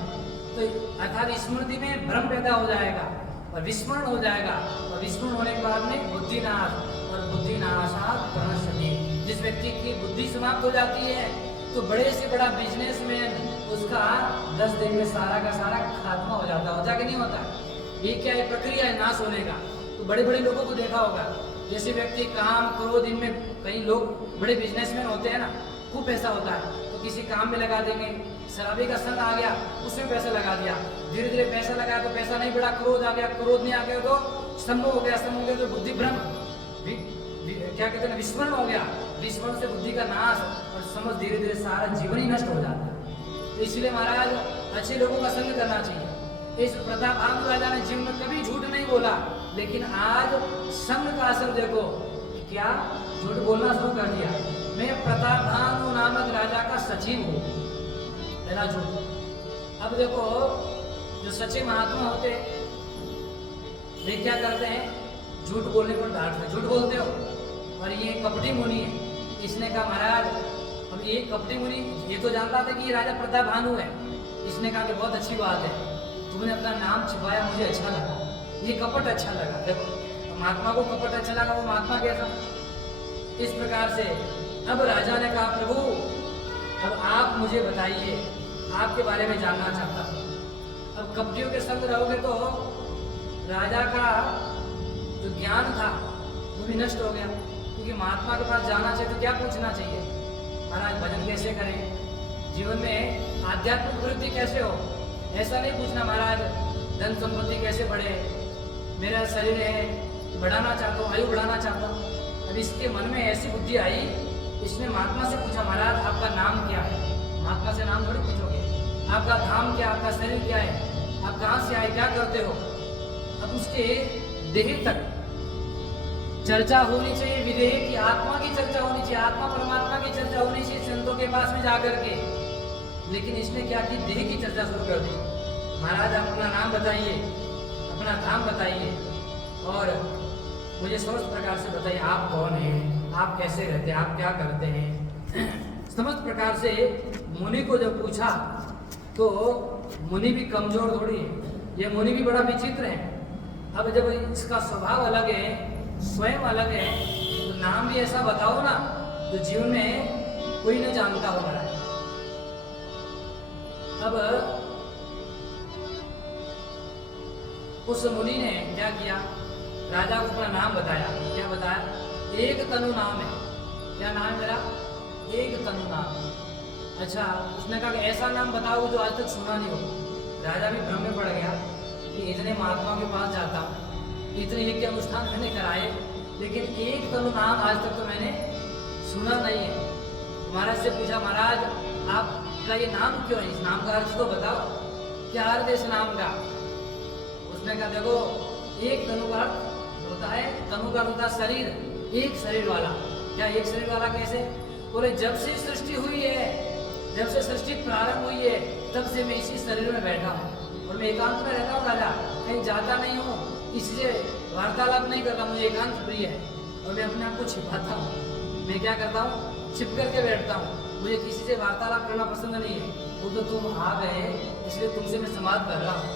तो अर्थात स्मृति में भ्रम पैदा हो जाएगा और विस्मरण हो जाएगा, और विस्मरण होने के बाद में बुद्धिनाश, और बुद्धिनाशात् प्रणश्यति। जिस व्यक्ति की बुद्धि समाप्त हो जाती है तो बड़े से बड़ा बिजनेसमैन, उसका 10 दिन में सारा का सारा खात्मा हो जाता। होता कि नहीं होता? ये क्या है? प्रक्रिया है नाश होने का। तो बड़े बड़े लोगों को देखा होगा, जैसे व्यक्ति काम क्रोध, इनमें कई लोग बड़े बिजनेसमैन होते हैं ना, खूब पैसा होता है तो किसी काम में लगा देंगे। शराबी का संग आ गया, उसमें पैसा लगा दिया, धीरे धीरे पैसा लगाया तो पैसा नहीं बढ़ा, क्रोध आ गया, क्रोध नहीं आ गया तो स्तंभ हो गया, स्तंभ हो गया तो बुद्धि भ्रम, क्या कहते हैं, विस्मरण हो गया, विस्मरण से बुद्धि का नाश, और समझ धीरे धीरे सारा जीवन ही नष्ट हो जाता है। तो इसलिए महाराज अच्छे लोगों का संग करना चाहिए। इस प्रतापभानु राजा ने जीवन में कभी झूठ नहीं बोला, लेकिन आज संग का असर देखो, क्या झूठ बोलना शुरू कर दिया। मैं प्रतापभानु नामक राजा का सचिव हूँ, पहला झूठ। अब देखो जो सच्चे महात्मा होते वे क्या करते हैं? झूठ बोलने पर डांटते, झूठ बोलते हो। और ये कपटी मुनि है, इसने कहा महाराज, अब ये कपटी मुनि ये तो जानता था कि ये राजा प्रतापभानु है, इसने कहा कि बहुत अच्छी बात है, तुमने अपना नाम छिपाया, मुझे अच्छा लगा, ये कपट अच्छा लगा। देखो महात्मा को कपट अच्छा लगा, वो महात्मा कैसा? इस प्रकार से अब राजा ने कहा प्रभु अब आप मुझे बताइए, आपके बारे में जानना चाहता हूँ। अब कपटियों के संग रहोगे तो राजा का जो ज्ञान था वो भी नष्ट हो गया, क्योंकि महात्मा के पास जाना चाहिए तो क्या पूछना चाहिए? महाराज भजन कैसे करें, जीवन में आध्यात्मिक वृद्धि कैसे हो, ऐसा नहीं पूछना महाराज धन संपत्ति कैसे बढ़े, मेरा शरीर है बढ़ाना चाहता हूँ, आयु बढ़ाना चाहता हूँ। अब इसके मन में ऐसी बुद्धि आई, इसने महात्मा से पूछा महाराज आपका नाम क्या है? महात्मा से नाम थोड़ी पूछोगे, आपका धाम क्या, आपका शरीर क्या है, आप कहाँ से आए, क्या करते हो। अब उसके देह तक चर्चा होनी चाहिए, विदेह की आत्मा की चर्चा होनी चाहिए, आत्मा परमात्मा की चर्चा होनी चाहिए संतों के पास में जाकर के। लेकिन इसने क्या की? देह की चर्चा शुरू कर दी। महाराज आप अपना नाम बताइए, अपना धाम बताइए, और मुझे समस्त प्रकार से बताइए आप कौन हैं, आप कैसे रहते हैं, आप क्या करते हैं। समस्त प्रकार से मुनि को जब पूछा तो मुनि भी कमजोर थोड़ी है, ये मुनि भी बड़ा विचित्र है। अब जब इसका स्वभाव अलग है, स्वयं अलग है, तो नाम भी ऐसा बताओ ना जो जीवन में कोई नहीं जानता हो रहा है। अब उस मुनि ने क्या किया, राजा को अपना नाम बताया। क्या बताया? एक तनु नाम है। क्या नाम है मेरा? एक तनु नाम। अच्छा, उसने कहा कि ऐसा नाम बताओ जो आज तक सुना नहीं हो। राजा भी भ्रम में पड़ गया कि इतने महात्माओं के पास जाता हूँ, इतने यज्ञ अनुष्ठान मैंने कराए, लेकिन एक तनु नाम आज तक तो मैंने सुना नहीं है। महाराज से पूछा, महाराज आपका ये नाम क्यों है? इस नाम का अर्थ तो बताओ, क्या अर्थ है इस नाम का? उसने कहा देखो, एक तनु का अर्थ होता है, तनु का अर्थ होता है शरीर, एक शरीर वाला। क्या एक शरीर वाला कैसे? बोले जब से सृष्टि हुई है, जब से सृष्टि प्रारंभ हुई है, तब से मैं इसी शरीर में बैठा हूँ और मैं एकांत में रहता हूँ राजा, कहीं जाता नहीं हूँ, किसी से वार्तालाप नहीं करता, मुझे एकांत प्रिय है और मैं अपने आप को छिपाता हूँ। मैं क्या करता हूँ? छिप करके बैठता हूँ, मुझे किसी से वार्तालाप करना पसंद नहीं है। वो तो तुम आ गए इसलिए तुमसे मैं संवाद कर रहा हूँ,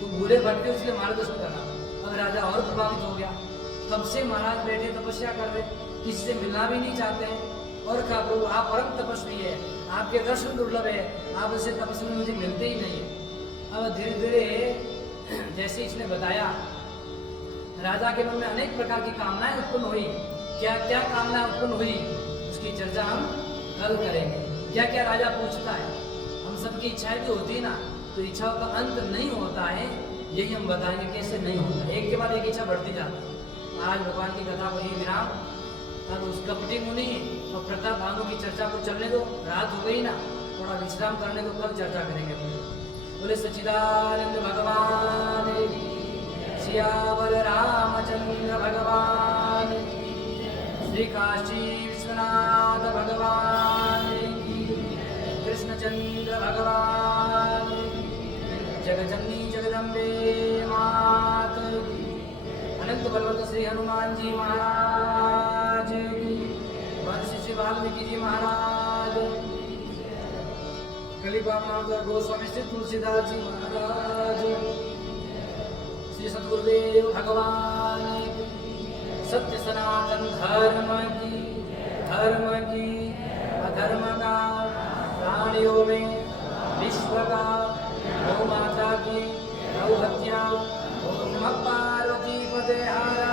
तुम भूले भटके इसलिए मार्गदर्शन कर रहा हूँ। अब राजा और प्रभावित हो गया, तब से महाराज बैठे तपस्या कर रहे, किसी से मिलना भी नहीं चाहते हैं। और कहा प्रभु आप परम तपस्वी है, आपके दर्शन दुर्लभ है, आप ऐसे तपस्वी मुझे मिलते ही नहीं है। अब धीरे धीरे जैसे इसने बताया, राजा के मन में अनेक प्रकार की कामनाएं उत्पन्न हुई। क्या क्या कामनाएं उत्पन्न हुई उसकी चर्चा हम कल करेंगे। क्या क्या राजा पूछता है, हम सबकी इच्छाएं भी होती ना, तो इच्छाओं का अंत नहीं होता है, यही हम बताएंगे कैसे नहीं होता, एक के बाद एक इच्छा बढ़ती जाती है। आज भगवान की कथा को यही विराम। अब उस कपटी मुनि और प्रताप भानु की चर्चा को चलने दो, रात हो गई ना, थोड़ा विश्राम करने दो, कल चर्चा करेंगे। बोले सच्चिदानंद भगवान, सियावर रामचंद्र भगवान, श्री काशी विश्वनाथ भगवान, कृष्णचंद्र भगवान, जगजननी जगदम्बे मात, अनंत बलवंत श्री हनुमान जी महाराज की, महर्षि श्री वाल्मीकि जी महाराज, कलिबाग गोस्वामी श्री तुलसीदास जी महाराज, श्री सद्गुरुदेव भगवान की, सत्य सनातन धर्म की अधर्म का प्राणियों में विश्व का गौ माता की गौ हत्या, ओम नमः पार्वती पते हर